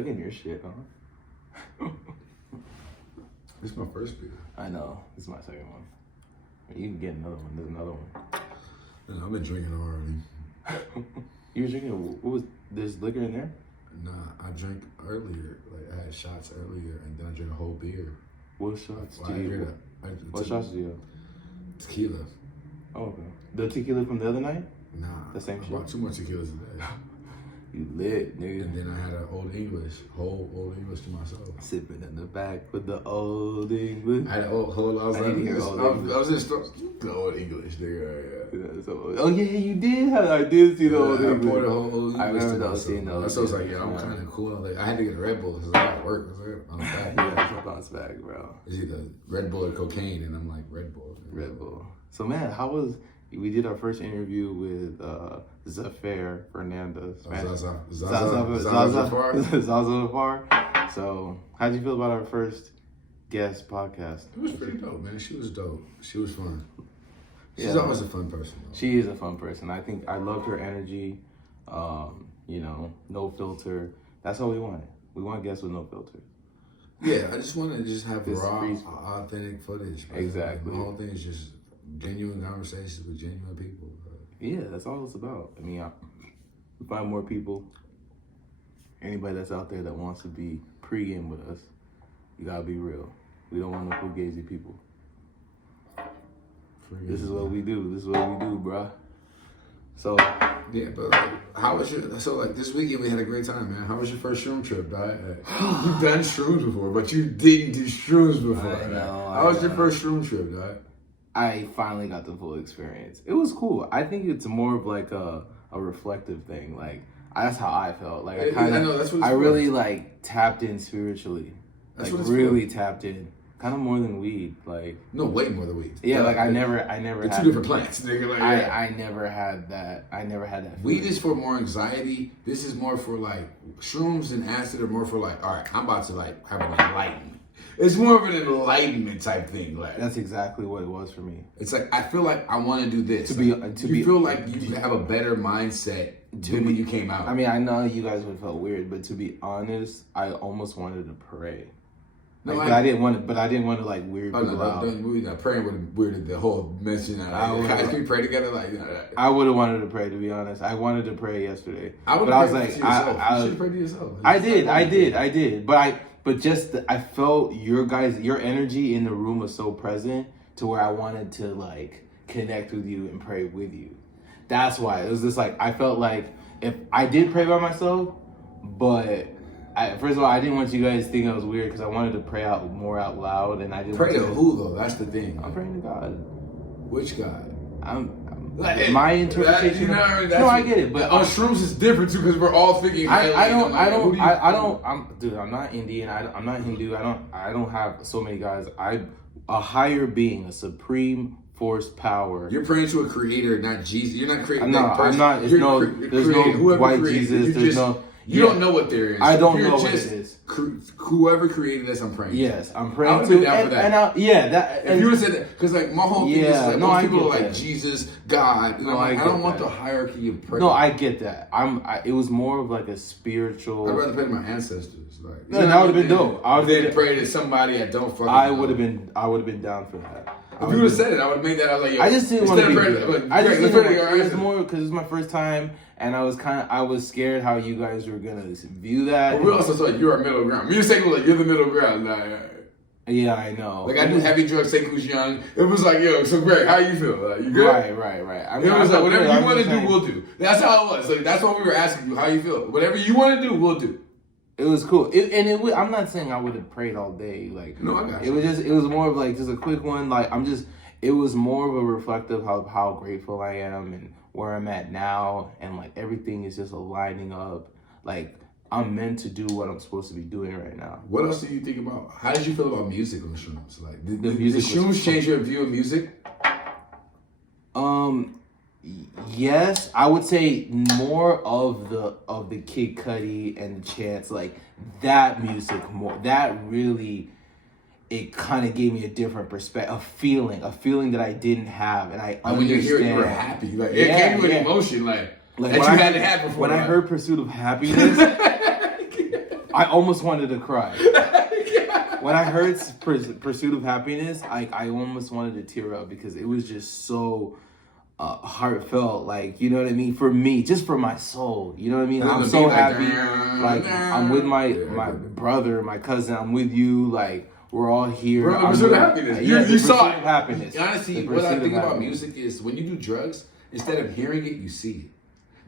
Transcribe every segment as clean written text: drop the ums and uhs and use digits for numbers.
chugging your shit, huh? This is my first beer. I know. This is my second one. You can get another one. There's another one. No, I've been drinking already. You were drinking, what was, there's liquor in there? Nah, I drank earlier. Like, I had shots earlier, and then I drank a whole beer. What shots Well, did you What shots did you have? Tequila. Oh, okay. The tequila from the other night? Nah. The same I shit? bought 2 more tequilas today. You lit, nigga. And then I had an whole Old English to myself. Sipping in the back with the Old English. I had an whole, I was I like, need to hear I Old was in the store. The Old English, nigga. Yeah, so, oh yeah, you did have. I did see the Old I English. poured a whole Old English. I remember to those seeing myself. those. So I was like, yeah, I'm kind of cool. Like, I had to get a Red Bull because I got work. I was like, I'm back. Yeah, it's bounce back, bro. It's either Red Bull or cocaine, and I'm like, Red Bull. Red Bull. So man, how was? We did our first interview with Zafar Fernandez. Zaza Zafar. So, how'd you feel about our first guest podcast? It was pretty dope, man. She was dope. She was fun. She's Yeah. always a fun person, though. She is a fun person. I think I loved her energy. You know, no filter. That's all we wanted. We want guests with no filter. Yeah, I just wanted to just have This raw, freeze- authentic footage. Bro. Exactly. The whole thing is just genuine conversations with genuine people. Bro. Yeah, that's all it's about. I mean, we find more people. Anybody that's out there that wants to be pregame with us, you gotta be real. We don't want no fugazi people. This is what we do. This is what we do, bruh. So Yeah, but like, how was your? So like this weekend we had a great time, man. How was your first shroom trip, dog? You've done shrooms before, but you didn't do shrooms before. I know, How was your first shroom trip, dog? I finally got the full experience. It was cool. I think it's more of like a reflective thing. Like that's how I felt. Like I kind know, that's what of, it's I for. really like tapped in spiritually. That's Like what it's really tapped in. Kind of more than weed. Like No, way more than weed. yeah, like I never They're had two different plants, nigga. Like, I never had that. I never had that. Weed feeling. is for more anxiety. This is more for like shrooms and acid are more for like, all right, I'm about to like have an enlightenment. It's more of an enlightenment type thing. Like That's exactly what it was for me. it's like I feel like I want to do this. To Like, be- you feel like you have a better mindset than when you came out. I mean, I know you guys would have felt weird, but to be honest, I almost wanted to pray. No, Like, but I didn't want to like weird Oh no, people out. we're not praying would weirded the whole mention out. Like, can we pray together? Like, I would have wanted to pray, to be honest. I wanted to pray yesterday, I would but I was pray like, to yourself. I You should pray to yourself. I did. But just I felt your energy in the room was so present to where I wanted to like connect with you and pray with you. That's why it was just like I felt like if I did pray by myself, but. First of all, I didn't want you guys to think I was weird because I wanted to pray more out loud, and I didn't. Pray to want who though? That's the thing. I'm praying to God. Which God? My interpretation. No, I get it, but on shrooms is different too because we're all thinking. I'm not Indian. I'm not Hindu. I don't have so many guys. A higher being, a supreme force power. You're praying to a creator, not Jesus. You're not creating. No, I'm not. There's no white Jesus. There's no. You don't know what there is. I don't know what it is. Whoever created this, I'm praying. Yes, I'm praying I would to. be down for that. If you would have said that, because like my whole thing is like most people are like that. Jesus, God. You know, I don't want the hierarchy of prayer. No, I get that. It was more of like a spiritual. I'd rather pray to my ancestors. Like that would have been dope. I would then pray to somebody I don't fucking. I would have been down for that. If you would have said it, I would have made that. I was like, yo, I just didn't want to be. It was more because it was my first time, and I was scared how you guys were gonna view that. But we also thought you were a middle ground. Me and Sekou like you're the middle ground. Yeah, I know. Like I do heavy drugs. Sekou's young. It was like, yo, so Greg, how you feel? Like, you good? Right. I mean, it was like whatever you want to do, we'll do. That's how it was. Like that's what we were asking you. How you feel? Whatever you want to do, we'll do. It was cool, I'm not saying I would have prayed all day. Like no, I got you. It was more of like just a quick one. Like it was more of a reflective of how grateful I am and where I'm at now, and like everything is just aligning up. Like I'm meant to do what I'm supposed to be doing right now. What else do you think about? How did you feel about music on shrooms? Like did the music shrooms change your view of music? Yes, I would say more of the Kid Cudi and the Chance, like that music more. That really, it kind of gave me a different perspective, a feeling that I didn't have, and I understand. When you hear it, you were happy. Like it gave you an emotion, like that you hadn't had before. When I heard Pursuit of Happiness, I almost wanted to cry. When I heard Pursuit of Happiness, I almost wanted to tear up because it was just so heartfelt. Like, you know what I mean? For me, just for my soul. You know what I mean? I'm so happy. Like, I'm with my brother, my cousin. I'm with you. Like, we're all here. Pursuit of Happiness. You saw it. Happiness. Honestly, what I think about music is when you do drugs, instead of hearing it, you see it.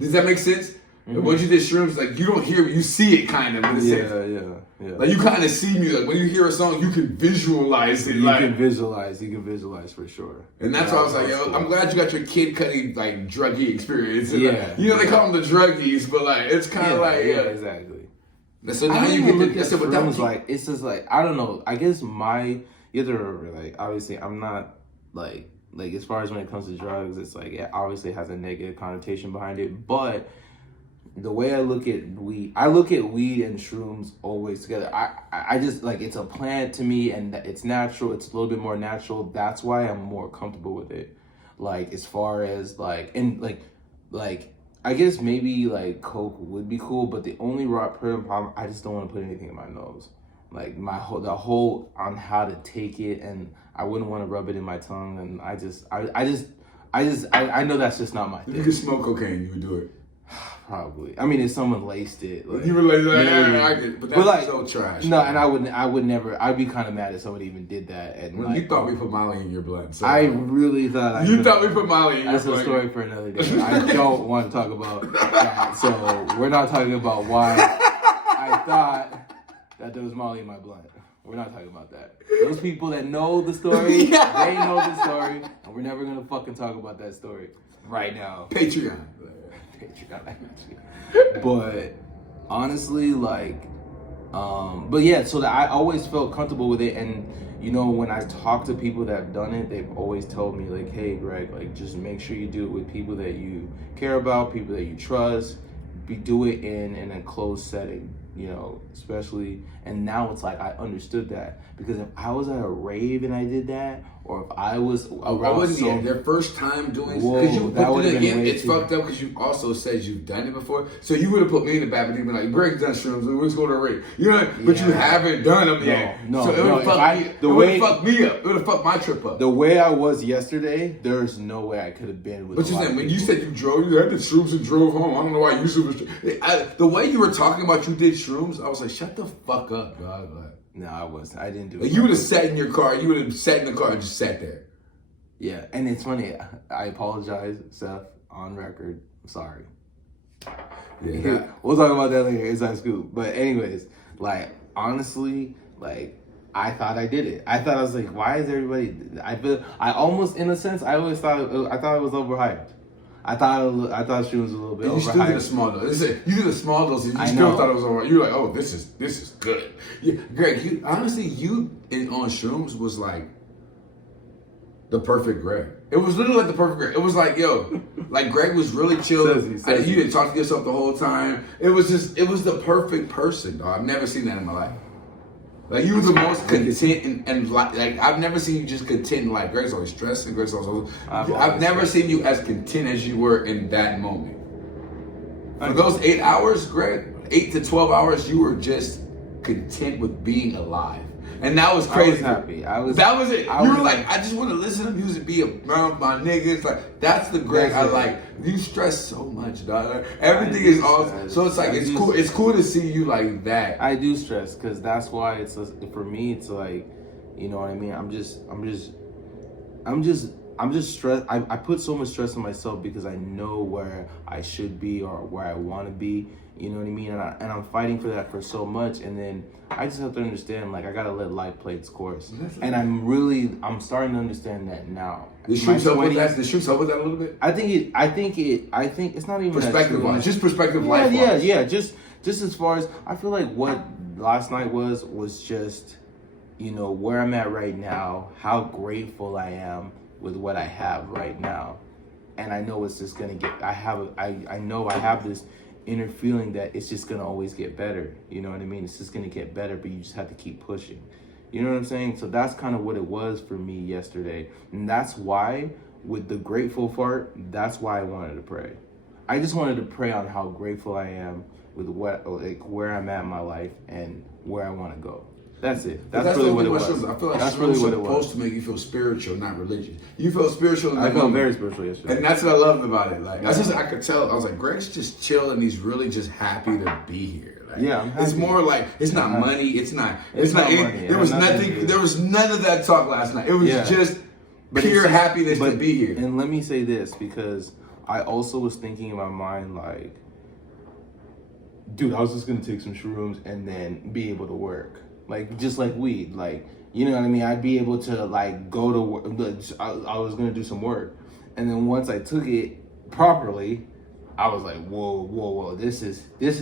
Does that make sense? Mm-hmm. Once you did shrooms, like you don't hear it, you see it kind of in a sense. Yeah. Like you kind of see music. Like when you hear a song, you can visualize it. You can visualize for sure. And that's why I was like, yo, I'm glad you got your Kid Cudi like druggie experience. And, like, you know they call them the druggies, but like it's kind of exactly. So now you get look at shrooms like it's just like I don't know. I guess you have to remember, like obviously I'm not like as far as when it comes to drugs, it's like it obviously has a negative connotation behind it, but the way I look at weed and shrooms always together. I just like it's a plant to me and it's natural. It's a little bit more natural. That's why I'm more comfortable with it. Like as far as like I guess maybe like coke would be cool, but the only problem I just don't want to put anything in my nose. Like the whole on how to take it, and I wouldn't want to rub it in my tongue, and I know that's just not my thing. If you could smoke cocaine, you would do it. Probably. I mean, if someone laced it, like, you were like, but that's like, so trash. No, man. And I would never. I'd be kind of mad if somebody even did that. And well, you thought we put Molly in your blood. So. I really thought. You thought we put Molly in your blood. That's a story for another day. I don't want to talk about that. So we're not talking about why I thought that there was Molly in my blood. We're not talking about that. Those people that know the story, they know the story, and we're never gonna fucking talk about that story right now. Patreon. But honestly, like, but yeah, so that I always felt comfortable with it, and you know, when I talk to people that have done it, they've always told me like, hey, Greg, like, just make sure you do it with people that you care about, people that you trust. Do it in a closed setting, you know, especially. And now it's like I understood that, because if I was at a rave and I did that, or if I was around their first time doing it, because it's fucked up because you also said you've done it before, so you would have put me in the back and you'd be like, Greg's done shrooms, let's go to a rave, you know, but you haven't done them yet. So it would have fucked me up. It would have fucked my trip up. The way I was yesterday, there's no way I could have been with. But you said when you said you drove, you had the shrooms and drove home. I don't know why you the way you were talking about you did shrooms, I was like, shut the fuck up, dog. Like, no, I wasn't. I didn't do it. Like, you would have sat in your car. You would have sat in the car and just sat there. Yeah, and it's funny. I apologize, Seth, on record. I'm sorry. Yeah, we'll talk about that later. Inside scoop. But anyways, like, honestly, like, I thought I did it. I was like, why is everybody? I almost, in a sense, I thought it was overhyped. I thought she was a little bit overhyped. You still did a small dose. You did a small dose, and you still thought it was overhyped. You were like, oh, this is good. Yeah, Greg, honestly, on shrooms was like the perfect Greg. It was literally like the perfect Greg. It was like, yo, like Greg was really chill. You didn't talk to yourself the whole time. It was the perfect person, dog. I've never seen that in my life. Like, you were the most content and like I've never seen you just content and like Greg's always stressed and Greg's always I've never seen you as content as you were in that moment. For those 8 hours, Greg, 8 to 12 hours, you were just content with being alive. And that was crazy. I was happy. That was it. You were like, I just want to listen to music, be around my niggas. Like, that's the Greg I like. You stress so much, dog. Everything is awesome. So it's like, it's cool. It's cool to see you like that. I do stress, because that's why it's for me. It's like, you know what I mean. I'm just stressed. I put so much stress on myself because I know where I should be or where I want to be. You know what I mean? And I'm fighting for that for so much. And then I just have to understand, like, I got to let life play its course. And I'm starting to understand that now. The shoots help with that? The shoots help with that a little bit? I think it's not even perspective-wise. Just perspective life-wise. Yeah. Just as far as, I feel like what last night was just, you know, where I'm at right now, how grateful I am with what I have right now. And I know it's just going to get, I know I have this inner feeling that it's just gonna always get better. You know what I mean? It's just gonna get better, but you just have to keep pushing. You know what I'm saying? So that's kind of what it was for me yesterday. And that's why, with the grateful part, that's why I wanted to pray. I just wanted to pray on how grateful I am with where I'm at in my life and where I want to go. That's it. That's really what it was. I feel like that's really what it supposed was. to make you feel spiritual, not religious. You felt spiritual. I felt very spiritual yesterday, and that's what I loved about it. Like I could tell. I was like, Greg's just chill, and he's really just happy to be here. Like, yeah, I'm happy. It's more like it's not money. It's not money. There was nothing. There was none of that talk last night. It was just pure happiness to be here. And let me say this, because I also was thinking in my mind, like, dude, I was just gonna take some shrooms and then be able to work. Like, just like weed, like, you know what I mean? I'd be able to, like, go to work. I was going to do some work. And then once I took it properly, I was like, whoa. This is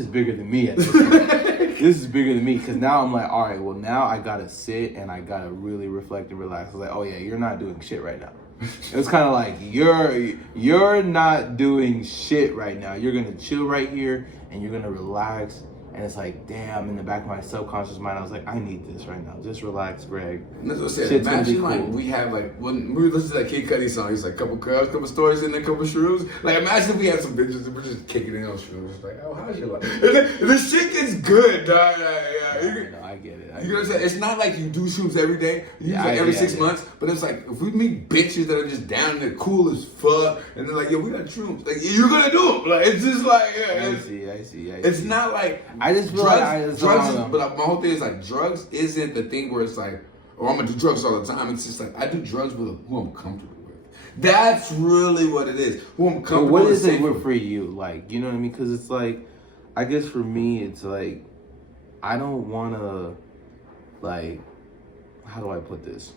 bigger than me. This is bigger than me. Because now I'm like, all right, well, now I got to sit and I got to really reflect and relax. I was like, oh, yeah, you're not doing shit right now. It was kind of like, you're not doing shit right now. You're going to chill right here and you're going to relax. And it's like, damn, in the back of my subconscious mind, I was like, I need this right now. Just relax, Greg. And that's what I said. Imagine, like, we had, like, when we were listening to that Kid Cudi song, he's like, couple curls, couple stories, and then a couple shrooms. Like, imagine if we had some bitches and we're just kicking in those shrooms. It's like, oh, how's your life? And the shit gets good, dog. I get it. You know what I'm saying? It's not like you do shrooms every day. You use like every 6 months. But it's like, if we meet bitches that are just down there cool as fuck, and they're like, yo, we got shrooms. Like, you're going to do them. Like, it's just like, I see. It's not like... I just feel drugs but my whole thing is like drugs isn't the thing where it's like, oh, I'm gonna do drugs all the time. It's just like I do drugs with who I'm comfortable with. That's really what it is. Who I'm comfortable with. What is it for you? Like, you know what I mean? Because it's like, I guess for me, it's like, I don't want to, like, how do I put this?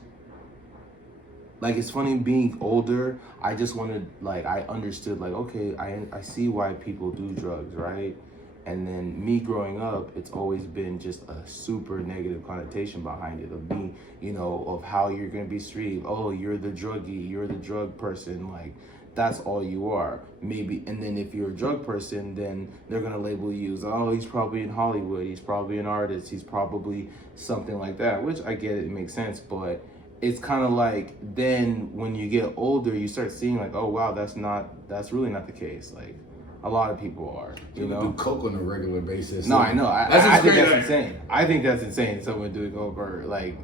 Like, it's funny being older. I just wanted, like, I understood, like, okay, I see why people do drugs, right? And then me growing up, it's always been just a super negative connotation behind it of me, you know, of how you're going to be street. Oh, you're the druggie, you're the drug person. Like, that's all you are. Maybe. And then if you're a drug person, then they're going to label you as, oh, he's probably in Hollywood. He's probably an artist. He's probably something like that, which I get it makes sense. But it's kind of like then when you get older, you start seeing like, oh, wow, that's really not the case. Like, a lot of people are, you know. Do coke on a regular basis. No, I know. I think that's insane. I think that's insane. Someone doing over like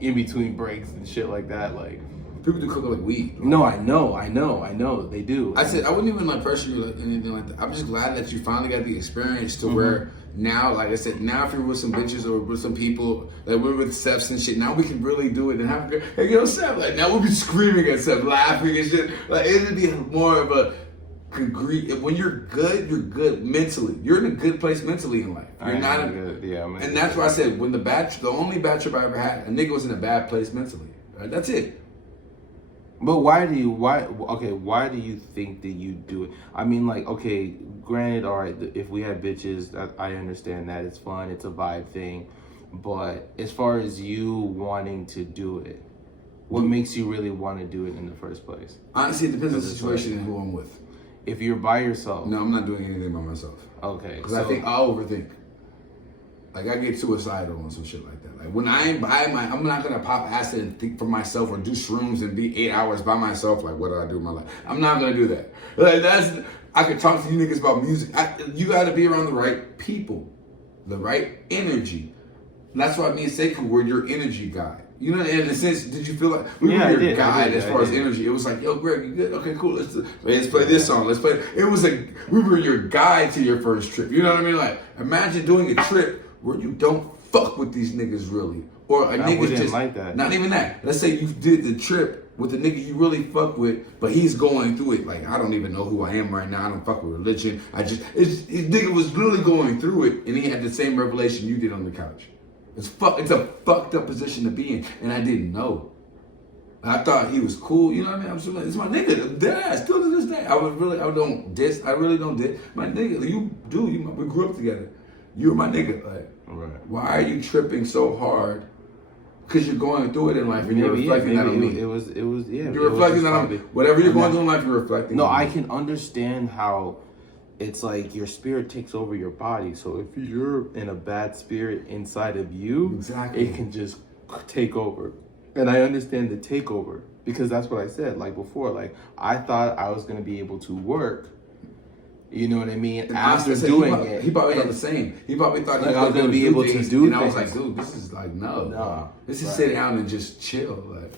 in between breaks and shit like that. Like people do coke like weed. Like, no, I know. They do. I said I wouldn't even like pressure you like anything like that. I'm just glad that you finally got the experience to where now, like I said, now if you're with some bitches or with some people, like we're with Sephs and shit, now we can really do it and have a good, hey, you know, Seph, like now we'll be screaming at Seph, laughing and shit. Like it'd be more of a when you're good mentally. You're in a good place mentally in life. You're not good. Yeah, and that's why I said when the only bad trip I ever had, a nigga was in a bad place mentally. Right? That's it. But why do you think that you do it? I mean, like, okay, granted, all right, if we had bitches, I understand that. It's fun, it's a vibe thing. But as far as you wanting to do it, what makes you really want to do it in the first place? Honestly, it depends on the situation and who I'm with. If you're by yourself. No, I'm not doing anything by myself. Okay. Because I think I'll overthink. Like, I get suicidal and some shit like that. Like, when I ain't I'm not going to pop acid and think for myself or do shrooms and be 8 hours by myself. Like, what do I do in my life? I'm not going to do that. Like, I could talk to you niggas about music. You got to be around the right people, the right energy. That's why me and Sekou were your energy guy. You know, in a sense, did you feel like we were your guide as far as energy? It was like, yo, Greg, you good? Okay, cool. Let's play this song. Let's play. It was like we were your guide to your first trip. You know what I mean? Like, imagine doing a trip where you don't fuck with these niggas really, or a nigga just like that. Not even that. Let's say you did the trip with a nigga you really fuck with, but he's going through it. Like, I don't even know who I am right now. I don't fuck with religion. His nigga was really going through it, and he had the same revelation you did on the couch. It's a fucked up position to be in, and I didn't know. I thought he was cool, you know what I mean? I'm just like, it's my nigga, dead, still to this day. I really don't diss. My nigga, we grew up together. You're my nigga. Like, right. Why are you tripping so hard? Because you're going through it in life, and you're reflecting that on me. It was, You're reflecting that on me. Whatever you're going through in life, you're reflecting. No, I can understand how. It's like your spirit takes over your body. So if you're in a bad spirit inside of you, it can just take over. And I understand the takeover because that's what I said like before. Like I thought I was going to be able to work You know what I mean? And After honestly, doing it, he probably thought the same. He probably thought like I was gonna be able to do and things. I was like, dude, this is like no. This is right. sit down and just chill, like.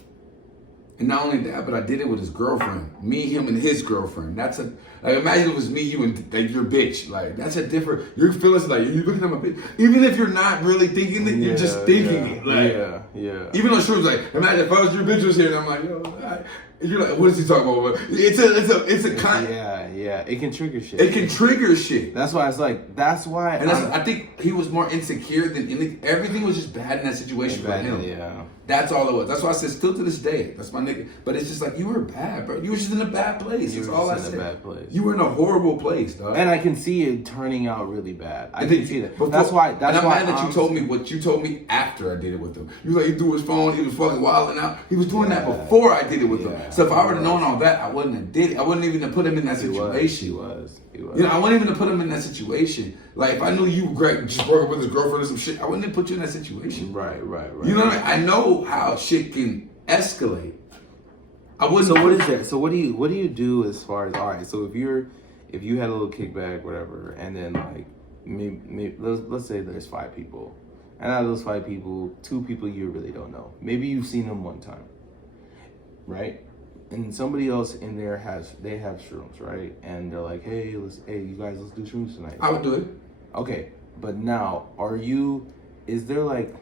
And not only that, but I did it with his girlfriend. Me, him, and his girlfriend. That's a like. Imagine it was me, you, and like your bitch. Like that's a different. Your feelings like you're looking at my bitch. Even if you're not really thinking it, you're just thinking it. Like Even on Shrooms, like imagine if I was your bitch was here, and I'm like, yo, you're like, what is he talking about? It's a kind. Yeah. It can trigger shit. It can trigger shit. That's why it's like. That's why. And I think he was more insecure than anything. Everything was just bad in that situation for him. Yeah. That's all it was. That's why I said still to this day. That's my nigga. But it's just like you were bad, bro. You were just in a bad place. That's all I said. Bad place. You were in a horrible place, dog. And I can see it turning out really bad. I can see that. That's why. And I'm mad that you told me what you told me after I did it with him. You was like, he threw his phone. He was fucking wilding out. He was doing that before I did it with him. So if I would have known all that, I wouldn't have did it. I wouldn't even have put him in that situation. He was. You know, I wouldn't even have put him in that situation. Like if I knew you just broke up with his girlfriend or some shit, I wouldn't have put you in that situation. Right. You know what I mean? I know how shit can escalate. I wouldn't. So what is that? So what do you do as far as, all right? So if you had a little kickback, whatever, and then like maybe let's say there's 5 people, and out of those 5 people, 2 people you really don't know. Maybe you've seen them one time, right? And somebody else in there have shrooms, right? And they're like, hey, you guys, let's do shrooms tonight. I would do it. Okay, but now, is there like,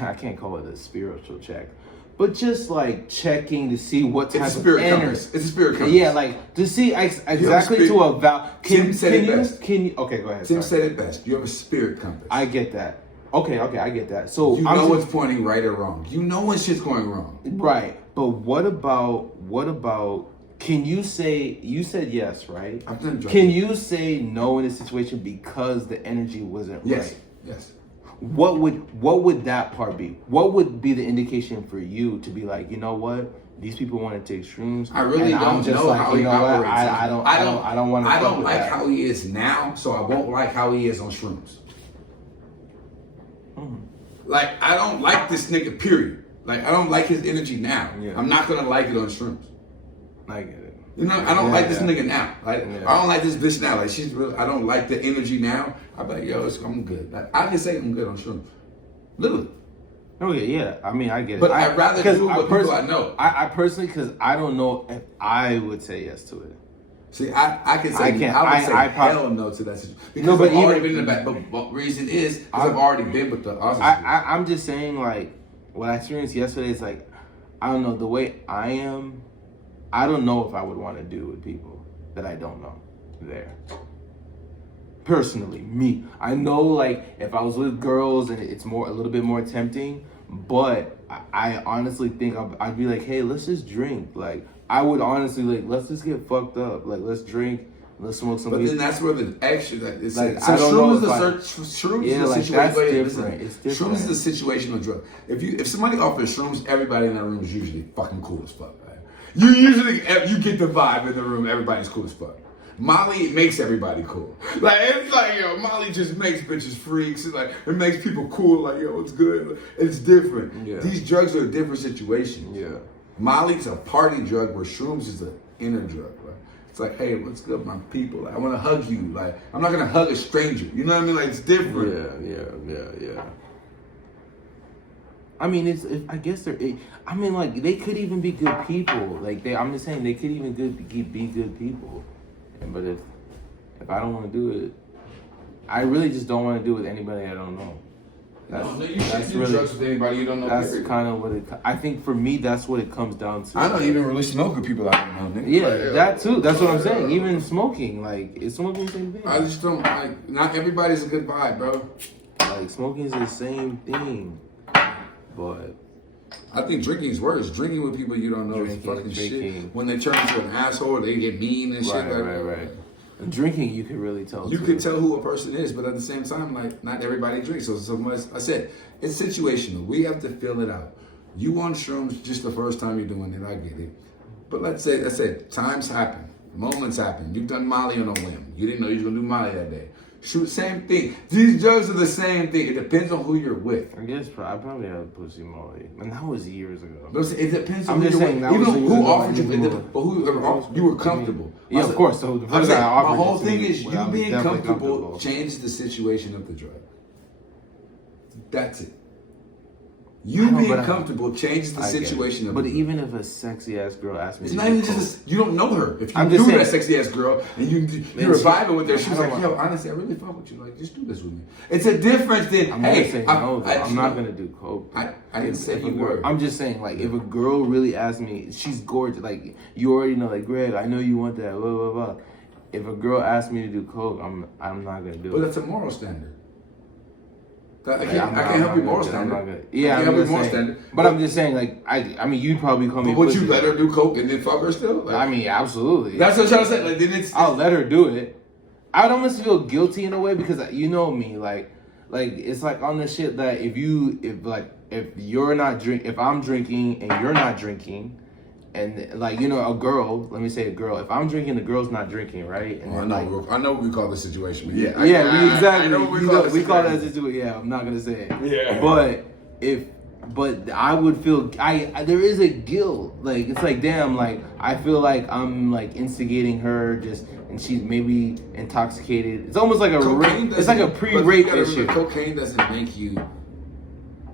I can't call it a spiritual check, but just like checking to see what type of energy. It's a spirit compass. Yeah, like to see exactly to a value. Tim said it best. Okay, go ahead. Tim said it best. You have a spirit compass. I get that. Okay, I get that. So you know what's pointing right or wrong. You know when shit's going wrong. Right. But what about can you say, you said yes, right? I've done drugs. Can you say no in this situation because the energy wasn't right? Yes. What would that part be? What would be the indication for you to be like, you know what? These people want to take shrooms. I really don't know how he operates. I don't want to. I don't like how he is now, so I won't like how he is on shrooms. Like, I don't like this nigga, period. Like, I don't like his energy now. Yeah. I'm not gonna like it on shrooms. I get it. You know, I don't like this nigga now. Like, I don't like this bitch now. Like, she's real. I don't like the energy now. I'm like, yo, I'm good. Like, I can say I'm good on shrooms. Literally. Okay, yeah. I mean, I get it. But I'd rather do what people I know. I personally, because I don't know if I would say yes to it. See, I can say I would say hell no to that situation. Because I've already been in the back. But reason is because I've already been with the other. I'm just saying, like, what I experienced yesterday is like, I don't know, the way I am, I don't know if I would want to do with people that I don't know there. Personally, me. I know, like, if I was with girls and it's a little bit more tempting, but I honestly think I'd be like, hey, let's just drink. Like, I would honestly, like, let's just get fucked up. Like, let's drink, let's smoke some weed. But then that's where the action, is. Like, so Shrooms is the situation. That's different. It's different. Shrooms is a situational drug. If somebody offers shrooms, everybody in that room is usually fucking cool as fuck. Right? You get the vibe in the room. Everybody's cool as fuck. Molly makes everybody cool. Like, it's like, yo, Molly just makes bitches freaks. It's like, it makes people cool. Like, yo, it's good. It's different. Yeah. These drugs are a different situation. Yeah. Molly's a party drug where shrooms is an inner drug. Right? It's like, hey, what's good, my people? Like, I want to hug you. Like, I'm not going to hug a stranger. You know what I mean? Like, it's different. Yeah. I mean, I guess I mean, like, they could even be good people. Like, I'm just saying, they could even be good people. But if I don't want to do it, I really just don't want to do it with anybody I don't know. You shouldn't do drugs with anybody you don't know. That's kind of what I think for me, that's what it comes down to. I don't even really smoke with people I don't know. Yeah, like, that too. That's what I'm saying. Even smoking, like, it's smoking the same thing. I just don't, like, not everybody's a good vibe, bro. Like, smoking is the same thing. But I think drinking's worse. Drinking with people you don't know is fucking shit. When they turn into an asshole, they get mean and shit. Right. Drinking, you can really tell. You can tell who a person is, but at the same time, like, not everybody drinks. So much, I said, it's situational. We have to feel it out. You want shrooms just the first time you're doing it, I get it. But let's say times happen, moments happen. You've done Molly on a whim. You didn't know you was gonna do Molly that day. Same thing. These drugs are the same thing. It depends on who you're with. I guess I probably had pussy Molly, and that was years ago. But it depends on I'm who just you're saying with. that Even was who offered you, but you were comfortable. Yeah, of course. So the person that offered my whole it to thing me, is you well, I was being definitely comfortable changes the situation of the drug. That's it. You being comfortable changes the situation of the drug. But even if a sexy ass girl asks me, it's not even just you don't know her. If you I'm knew just saying, that sexy ass girl and you're vibing with her, she was like, "Yo, honestly, I really fuck with you. Like, just do this with me." It's a difference than I'm not gonna do coke. I didn't say you were. I'm just saying, like, if a girl really asks me, she's gorgeous. Like, you already know, like, Greg, I know you want that. Blah blah blah. If a girl asks me to do coke, I'm not gonna do it. But that's a moral standard. I can't help you moral standard. But I'm just saying, like, I mean, you'd probably call me. But would you let her do coke and then fuck her still? Like, I mean, absolutely. That's what I'm trying to say. Like, then I'll let her do it. I'd almost feel guilty in a way because you know me, like it's like on the shit that if you're not if I'm drinking and you're not drinking. And like, you know, a girl, let me say a girl, if I'm drinking, the girl's not drinking, right? And I know what we call this situation. But exactly. I know what we call that situation. Yeah, I'm not gonna say it. Yeah. But I would feel there is a guilt. Like, it's like, damn, like I feel like I'm like instigating her and she's maybe intoxicated. It's almost like it's like a pre-rape issue. Cocaine doesn't make you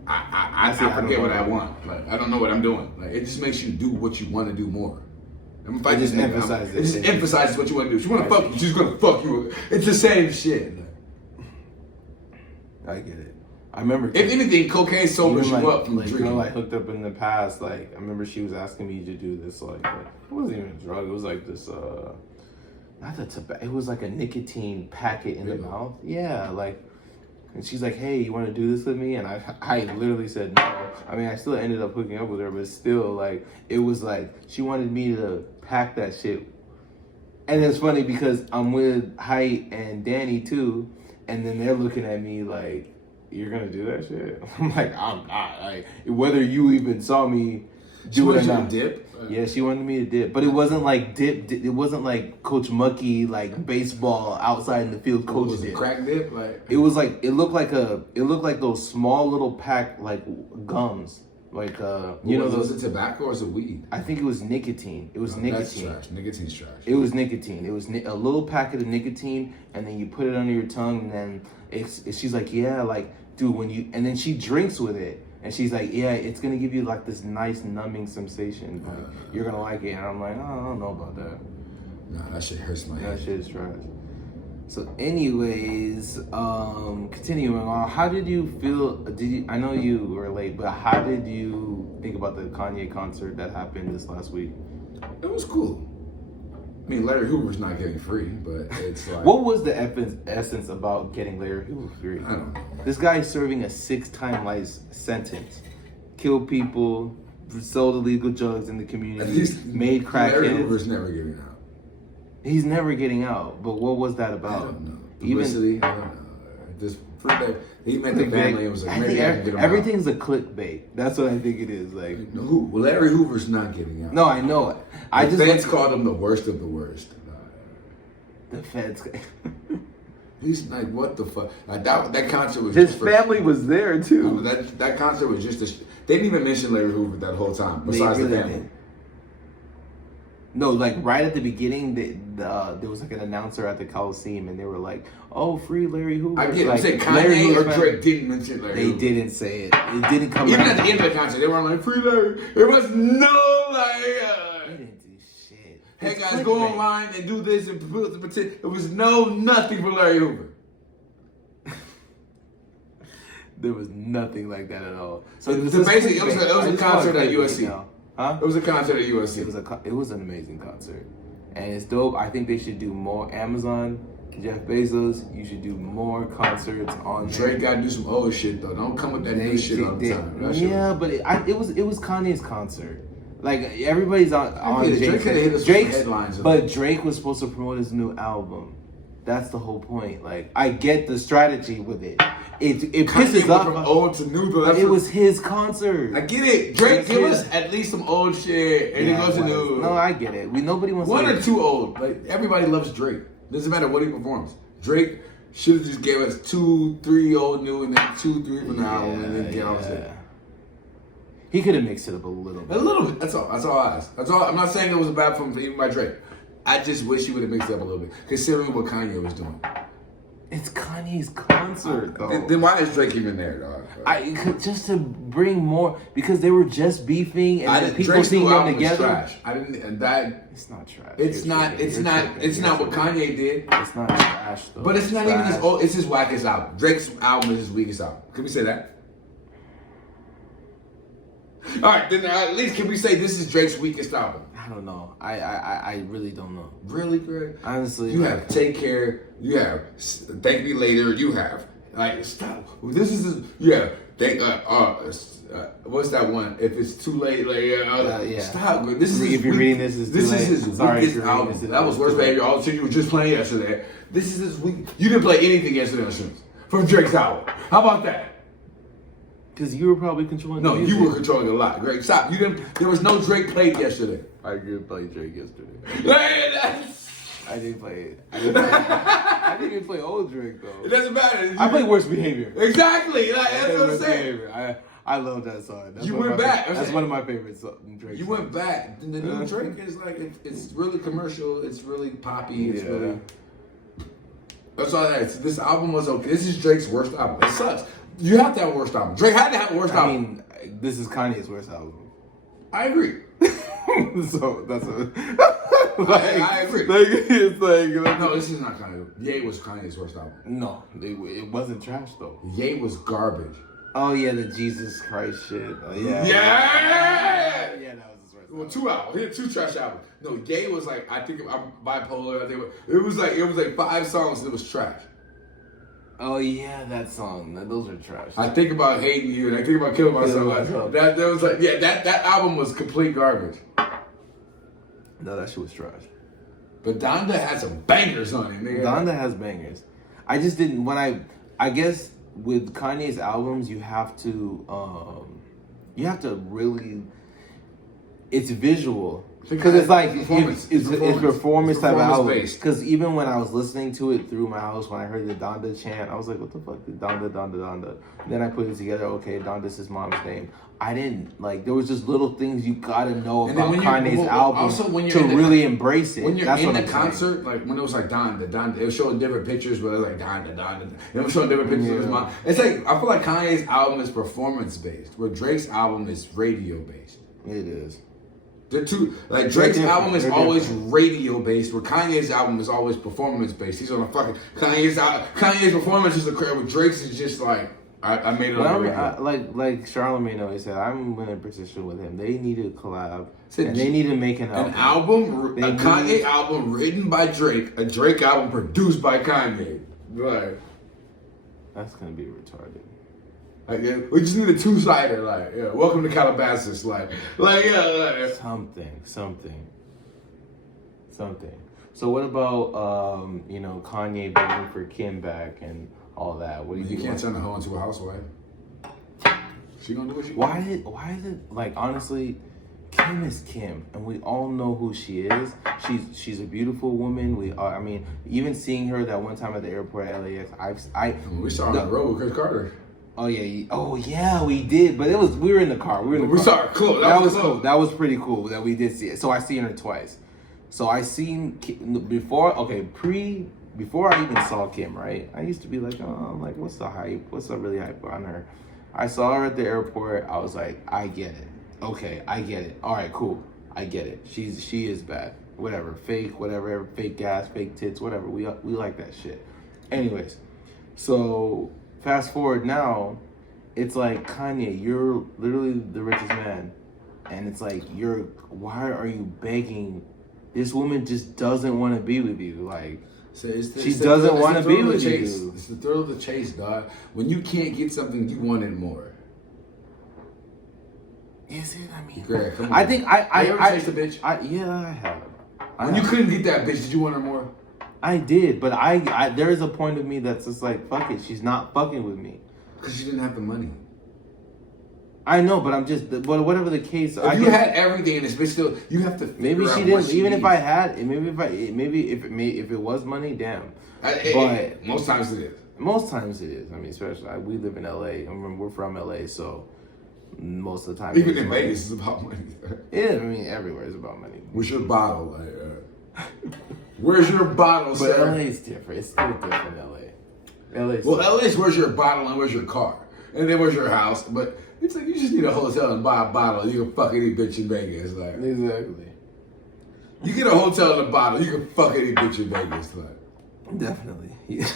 I forget what I want. Like, I don't know what I'm doing. Like, it just makes you do what you want to do more. It just emphasizes what you want to do. She want to fuck you, she's gonna fuck you. It's the same shit. I get it. I remember. If anything, cocaine sobers you up from drinking. Girl I hooked up in the past. Like, I remember she was asking me to do this. Like it wasn't even a drug. It was like this. Not the tobacco. It was like a nicotine packet in the mouth. Yeah, like. And she's like, "Hey, you want to do this with me?" And I literally said no. I mean, I still ended up hooking up with her, but still, like, it was like she wanted me to pack that shit. And it's funny because I'm with Height and Danny too, and then they're looking at me like, "You're gonna do that shit?" I'm like, "I'm not." Like, whether you even saw me do it or not. Dip? Yeah, she wanted me to dip, but it wasn't like dip. It wasn't like Coach Mucky, like baseball outside in the field. Coach was dip. It crack dip? Like, it was like it looked like those small little pack like gums, like you know those. Was it tobacco or was it weed? I think it was nicotine. It was nicotine. That's trash. Nicotine's trash. It was nicotine. It was a little packet of nicotine, and then you put it under your tongue, and then she's like, yeah, like, dude, and then she drinks with it. And she's like, yeah, it's going to give you like this nice numbing sensation. Like, you're going to like it. And I'm like, oh, I don't know about that. Nah, that shit hurts my head. That shit is trash. So anyways, continuing on, how did you feel, I know you were late, but how did you think about the Kanye concert that happened this last week? It was cool. I mean, Larry Hoover's not getting free, but it's like... What was the essence about getting Larry Hoover free? I don't know. This guy is serving a 6-time life sentence. Killed people, sold illegal drugs in the community, made crackheads. Larry Hoover's never getting out. He's never getting out, but what was that about? I don't know. Publicity, I don't know. Just he met the family and was like, maybe I can get him everything's out. a clickbait. That's what I think it is. Like, well, Larry Hoover's not getting out. No, I know it. The feds called him the worst of the worst. The feds. He's like, what the fuck? Like that concert was. His family was there too. That concert was just. They didn't even mention Larry Hoover that whole time. Besides the family. No, like right at the beginning, there was like an announcer at the Coliseum, and they were like, "Oh, free Larry Hoover." I get. Like, I'm saying Kanye or Drake didn't mention Larry. They didn't say it. It didn't come. Even at the end of the concert, they were like, "Free Larry." There was no like. They didn't do shit. Hey guys, go online and do this and pretend. It was nothing for Larry Hoover. There was nothing like that at all. So basically, it was a concert at USC. Huh? It was a concert at USC. It was an amazing concert, and it's dope. I think they should do more. Amazon, Jeff Bezos, you should do more concerts on there. Drake got to do some old shit though. Don't come with that new shit all the time. Yeah, but it was Kanye's concert. Like everybody's on Drake could have hit us with headlines. But Drake was supposed to promote his new album. That's the whole point. Like, I get the strategy with it. It pisses off. From old to new, though. It was his concert. I get it. Drake, give us at least some old shit, and then go to new. No, I get it. Nobody wants one or two old. Like everybody loves Drake. Doesn't matter what he performs. Drake Should have just gave us 2, 3 old new and then 2, 3 from the album and then get off it. He could have mixed it up a little bit. A little bit. That's all. That's all I ask. That's all. I'm not saying it was a bad film even by Drake. I just wish he would have mixed it up a little bit, considering what Kanye was doing. It's Kanye's concert, though. Then why is Drake even there, dog? Just to bring more, because they were just beefing and people Drake's seeing new them album together. was trash. I didn't. And that. It's not trash. It's not. It's not what Kanye did. It's not trash though. But it's not even his old. It's his wackest album. Drake's album is his weakest album. Can we say that? All right, then at least can we say this is Drake's weakest album? I don't know. I really don't know. Really, Greg? Honestly, you have Take Care. You have Thank Me Later. You have like stop. This is yeah. What's that one? If it's too late, like yeah. Stop. Greg. This is if you're reading this, is his weakest album. That was worst behavior. All the shit you were just playing yesterday. This is his weak. You didn't play anything yesterday on Shrooms from Drake's album. How about that? Because you were probably controlling. No, you were controlling a lot. Greg, stop. You didn't. There was no Drake played yesterday. I did play Drake yesterday. I didn't play it. I didn't even play old Drake though. It doesn't matter. I played Worst Behavior. Exactly. Like, that's what I'm saying. I love that song. That's you went back. That's one of my favorite Drake. You went back. The new Drake is like it's really commercial. It's really poppy. It's really. That's all that is. This album was okay. This is Drake's worst album. It sucks. You have to have a worst album. Drake had to have a worst album. I mean, this is Kanye's worst album. I agree. So that's a. I agree. Like, it's like no, this is not Kanye. Ye was Kanye's worst album. No, it wasn't trash though. Ye was garbage. Oh yeah, the Jesus Christ shit. Oh, yeah. Yeah, that was his worst. Well, 2 albums. He had 2 trash albums. No, Ye was like I think I'm bipolar. I think it was like 5 songs that was trash. Oh yeah, that song. Those are trash. I think about hating you, and I think about killing myself. That was like that album was complete garbage. No, that shit was trash. But Donda had some bangers on it, nigga. Donda has bangers. I just didn't I guess with Kanye's albums you have to really it's visual. Because it's like it's performance type of album. Because even when I was listening to it through my house, when I heard the Donda chant, I was like, "What the fuck? Donda." Then I put it together. Okay, Donda's his mom's name. I didn't like. There was just little things you gotta know about Kanye's album to really embrace it. When you're in the concert, like when it was like Donda, it was showing different pictures, but it was like Donda. It was showing different pictures of his mom. It's like I feel like Kanye's album is performance based, where Drake's album is radio based. It is. The two, like Drake's album is always radio based, where Kanye's album is always performance based. He's on a fucking Kanye's performance is a crap, but Drake's is just like I made it on the radio. Like Charlamagne always said, I'm going to petition with him. They need to collab and they need to make an album. A Kanye album written by Drake, a Drake album produced by Kanye. Like that's gonna be retarded. Like, yeah, we just need a 2-sider, like, yeah, welcome to Calabasas, like, something. So what about, Kanye begging for Kim back and all that? What do you think? You can't turn the hoe into a housewife. She gonna do what she Why is it, like, honestly, Kim is Kim, and we all know who she is. She's a beautiful woman. Even seeing her that one time at the airport at LAX, we saw her on the road with Chris Carter. Oh yeah, we did. But we were in the car. We saw her close. That was cool. That was pretty cool that we did see it. So I seen her twice. So I seen before I even saw Kim, right? I used to be like, what's the hype? What's the really hype on her? I saw her at the airport. I was like, I get it. Okay, I get it. All right, cool. I get it. She is bad. Whatever, fake, whatever, fake gas, fake tits, whatever. We like that shit. Anyways, so fast forward now, it's like, Kanye, you're literally the richest man. And it's like, why are you begging? This woman just doesn't want to be with you. Like, she doesn't want to be with you. It's the thrill of the chase, dog. When you can't get something, you want it more. Is it? I mean, Greg, come on. I think you ever chased a bitch? I have. When you couldn't get that bitch, did you want her more? I did, but there is a point of me that's just like, fuck it, she's not fucking with me. Because she didn't have the money. I know, but I'm just, but whatever the case. If you had everything and it's been still, you have to. Maybe she didn't. Even if I had, maybe if it was money, damn. But most times it is. Most times it is. I mean, especially we live in LA. We're from LA, so most of the time. Even in Vegas, it's about money. Yeah, I mean, everywhere is about money. Where's your bottle? Where's your bottle, but sir? LA is different. It's still different in LA. LA's where's your bottle and where's your car? And then where's your house? But it's like you just need a hotel and buy a bottle. You can fuck any bitch in Vegas. Like exactly. You get a hotel and a bottle, you can fuck any bitch in Vegas. Like definitely. Yeah.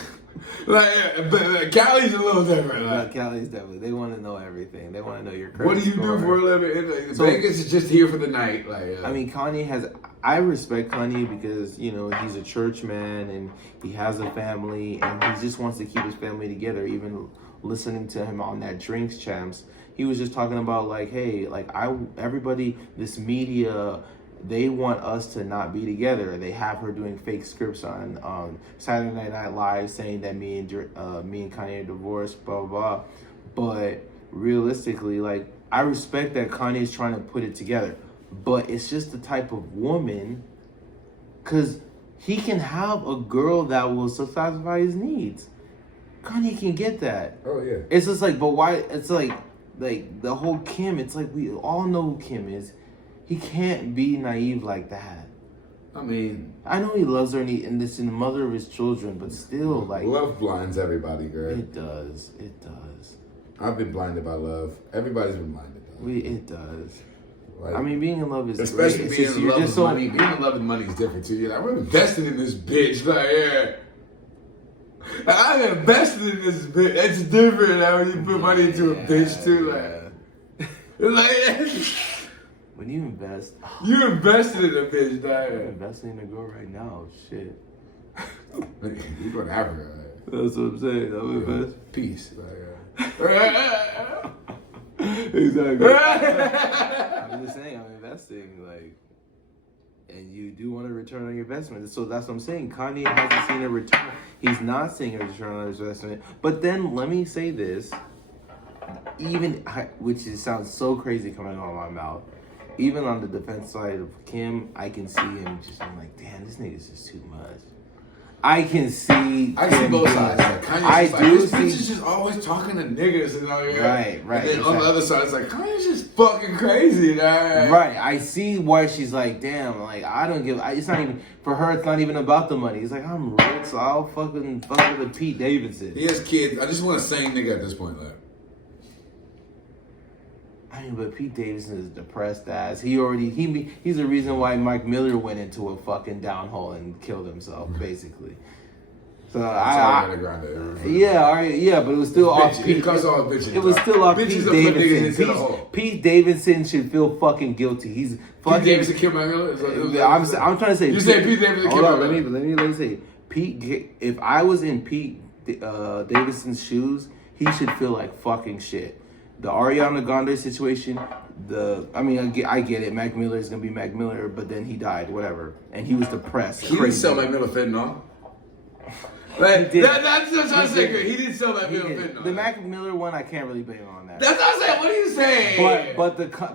But Cali's a little different. Like. Cali's definitely. They want to know everything. They want to know your credit. What do you do for a living? Vegas is just here for the night. Like I mean, Kanye has. I respect Kanye because he's a church man and he has a family and he just wants to keep his family together. Even listening to him on that Drinks Champs, he was just talking about like, hey, like everybody, this media. They want us to not be together. They have her doing fake scripts on Saturday Night Live saying that me and Kanye are divorced, blah, blah, blah. But realistically, like, I respect that Kanye is trying to put it together. But it's just the type of woman, because he can have a girl that will satisfy his needs. Kanye can get that. Oh, yeah. It's just like, but why? It's like the whole Kim, it's like we all know who Kim is. He can't be naive like that. I mean, I know he loves her and this is the mother of his children, but still, like love blinds everybody, girl. It does. It does. I've been blinded by love. Everybody's been blinded by love. It does. Like, I mean, being in love is especially great. being in love with money. Being in love with money is different too. You're like, I'm invested in this bitch. Like, yeah, I'm invested in this bitch. It's different now when you put money into a bitch too. Like. When you invest, you invested in a bitch, dog. I'm investing in a girl right now. Shit. You go to Africa. Right? That's what I'm saying. I'm invest. Peace. Exactly. I'm just saying, I'm investing, like, and you do want a return on your investment. So that's what I'm saying. Kanye hasn't seen a return. He's not seeing a return on his investment. But then let me say this, sounds so crazy coming out of my mouth. Even on the defense side of Kim, I can see him just being like, damn, this nigga's just too much. I can see. I see both sides. Like, Kanye's this bitch is just always talking to niggas and all that. Right. And then on the other side, it's like, Kanye's just fucking crazy, dog. Right. I see why she's like, damn, like, I don't give. It's not even, for her, it's not even about the money. It's like, I'm rich, so I'll fucking fuck with a Pete Davidson. He has kids. I just want a sane nigga at this point, like. I mean, but Pete Davidson is depressed ass. He's the reason why Mike Miller went into a fucking downhole and killed himself, basically. So yeah, but it was still off Pete. It was still off Pete Davidson. Pete Davidson should feel fucking guilty. He's fucking. Pete Davidson killed Mike Miller. I'm trying to say. You say Pete Davidson killed Mike Miller. Let me say Pete. If I was in Pete Davidson's shoes, he should feel like fucking shit. The Ariana Grande situation, I get it. Mac Miller is going to be Mac Miller, but then he died, whatever. And he was depressed. He didn't sell Mac Miller fentanyl. Like, that's what I'm saying. He didn't sell Mac Miller fentanyl. The Mac Miller one, I can't really blame on that. That's what I'm saying. What are you saying?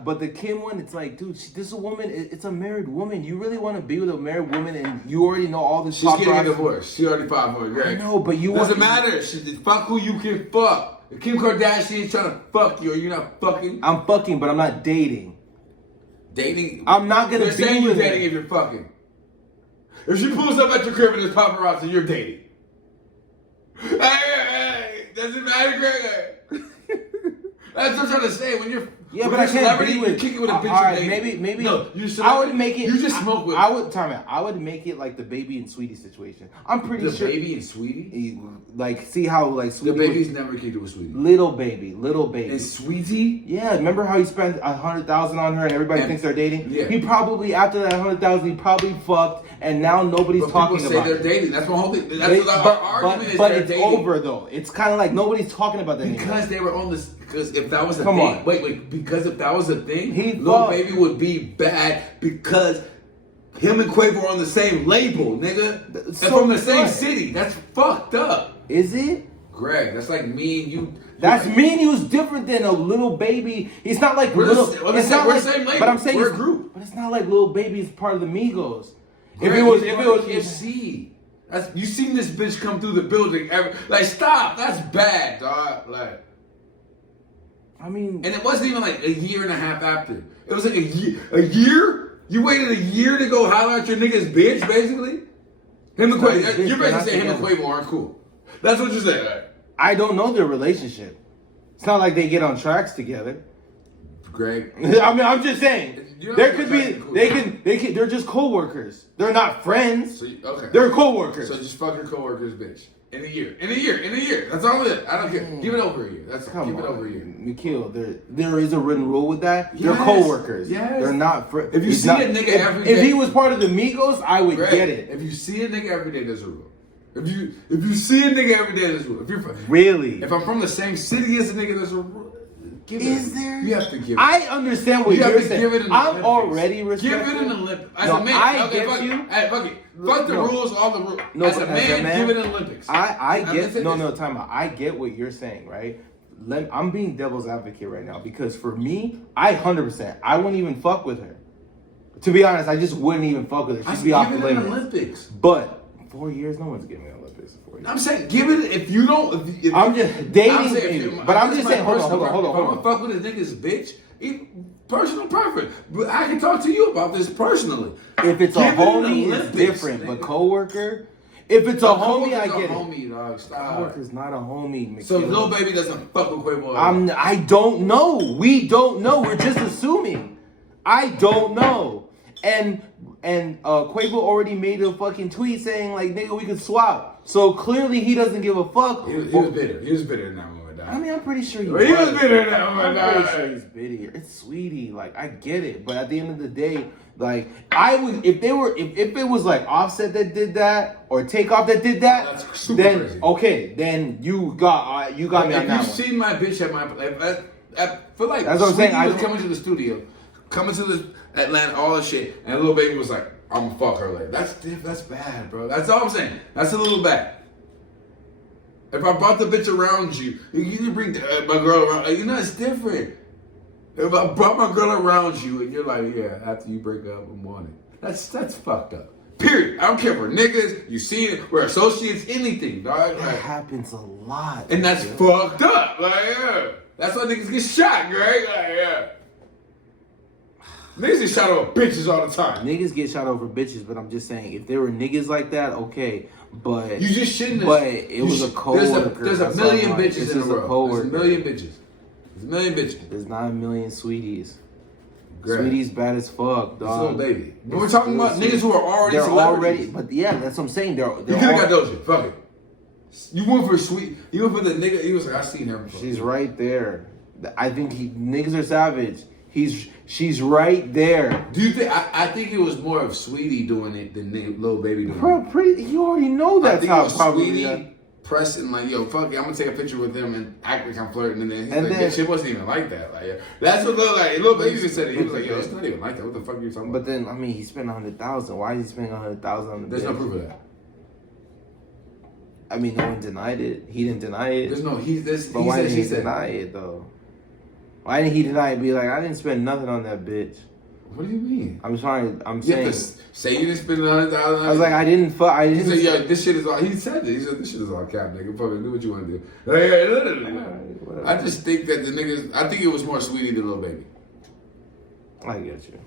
But the Kim one, it's like, dude, this is a woman. It's a married woman. You really want to be with a married woman, and you already know all this. She's getting a divorce. She already filed for it. Right? I know, but doesn't matter. Fuck who you can fuck. If Kim Kardashian is trying to fuck you, or you're not fucking. I'm fucking, but I'm not dating. Dating? I'm not gonna be with her. You're saying you're dating if you're fucking. If she pulls up at your crib and there's paparazzi, you're dating. Hey, doesn't matter, Greg. That's what I'm trying to say. When you're but I can't be with. You're kicking with a bitch. All right, maybe. No, I would make it. You just smoke with. I would make it like the Baby and Sweetie situation. I'm pretty sure. The Baby and Sweetie. Like, see how like Sweetie. The Baby's never kicked it with Sweetie. Little baby. And Sweetie. Yeah, remember how he spent $100,000 on her and everybody thinks they're dating? Yeah. He probably after that $100,000, he probably fucked, and now nobody's talking about it. People say they're dating. That's my whole thing. That's our argument is but they're it's dating. over though. It's kind of like nobody's talking about that because anymore. They were on this. Because if that was a Come thing, on. wait. Because if that was a thing, Lil Baby would be bad because him and Quavo are on the same label, nigga. And from the same city. That's fucked up. Is it? Greg, that's like me and you. That's me and you's different than a little baby. It's not like we're little. we're the same label. But I'm saying we're a group. But it's not like little baby's part of the Migos. Greg, you see, you seen this bitch come through the building. Like, stop. That's bad, dog. Like, I mean, and it wasn't even like a year and a half after. It was like a year. A year? You waited a year to go holler at your nigga's bitch, basically. Him and Quavo. You're basically saying him and Quavo aren't cool. That's what you're saying. Right? I don't know their relationship. It's not like they get on tracks together. Greg. I mean, I'm just saying. There could be. They can. They're just co-workers. They're not friends. So okay. They're co-workers. So just fuck your co-worker's bitch. In a year. That's all it is. I don't care. Give it over a year. Give it over a year. Nikhil, there is a written rule with that. Yes. They're co-workers. Yes. They're not friends. If you see a nigga every day. If he was part of the Migos, I would get it. If you see a nigga every day, there's a rule. If you see a nigga every day, there's a rule. Really? If I'm from the same city as a nigga, there's a rule. Is there? You have to give it. I understand what you're saying. Give it an I'm Olympics. already respectful. Give it an Olympics. As no, a man, I okay, get fuck you. Hey, fuck it. Fuck the rules, all the rules. No, as a man, give it an Olympics. I get time out. I get what you're saying, right? I'm being devil's advocate right now because for me, I 100%. I wouldn't even fuck with her. To be honest, I just wouldn't even fuck with her. She'd be off the limits. Olympics. But 4 years, no one's giving me Olympics in 4 years. I'm saying, give it if you don't. If I'm just dating, but I'm just saying. Hold on. If I'm gonna fuck with a nigga's bitch, personal preference. But I can talk to you about this personally. If it's a homie, it's different. Nigga. But coworker, if it's a homie, I get it. Homie, dog. Stop. Coworker's not a homie. So Lil Baby doesn't fuck with Quavo. I don't know. We don't know. We're just assuming. I don't know. And Quavo already made a fucking tweet saying like, nigga, we could swap. So clearly he doesn't give a fuck. He was bitter. He was bitter in that moment. I mean, I'm pretty sure he was bitter in that moment. I'm pretty sure he's bitter. It's Sweetie. Like, I get it. But at the end of the day, like, I would, if it was like Offset that did that or Takeoff that did that, that's super then crazy. Okay, then you got me on that one. If you've seen my bitch at my, I feel like that's what I'm saying. I was coming to the studio, coming to the Atlanta, all this shit, and Lil Baby was like, I'm gonna fuck her. Like, that's bad, bro. That's all I'm saying. That's a little bad. If I brought the bitch around you didn't bring my girl around. You know, it's different. If I brought my girl around you and you're like, yeah, after you break up, I'm on it. That's fucked up. Period. I don't care if we're niggas, you see it, we're associates, anything, dog. That happens a lot. And that's fucked up. Like, yeah. That's why niggas get shot, Greg. Like, yeah. Niggas get shot over bitches all the time. Niggas get shot over bitches, but I'm just saying, if there were niggas like that, okay. But you just shouldn't have. But it was a coworker. There's a million bitches in the world. There's a million bitches. There's not a million Sweeties. Greg. Sweetie's bad as fuck, dog. Little Baby. But we're talking about niggas who are already celebrities. But yeah, that's what I'm saying. You could have got Doja. Fuck it. You went for Sweet. You went for the nigga. He was like, I seen her before. She's right there. I think niggas are savage. She's right there. Do you think? I think it was more of Sweetie doing it than Lil Baby doing it. Bro, you already know that's how probably. Sweetie pressing like, yo, fuck it, I'm gonna take a picture with him and act like I'm flirting, and then he's like, bitch, it wasn't even like that. Like, yeah. That's what Lil Baby just said it. He was like, yo, it's not even like that. What the fuck are you talking about? But then, I mean, he spent $100,000. Why is he spending $100,000 on the? There's no proof of that. I mean, no one denied it. He didn't deny it. There's no. But why didn't he deny it though? Why didn't he deny it? Be like, I didn't spend nothing on that bitch. What do you mean? I'm saying. Say you didn't spend $100,000. I was like, I didn't. He said, yo, this shit is all. He said it. He said, this shit is all cap, nigga. Fucking do what you want to do. Like, I just think that the niggas. I think it was more Sweetie than Lil Baby. I get you.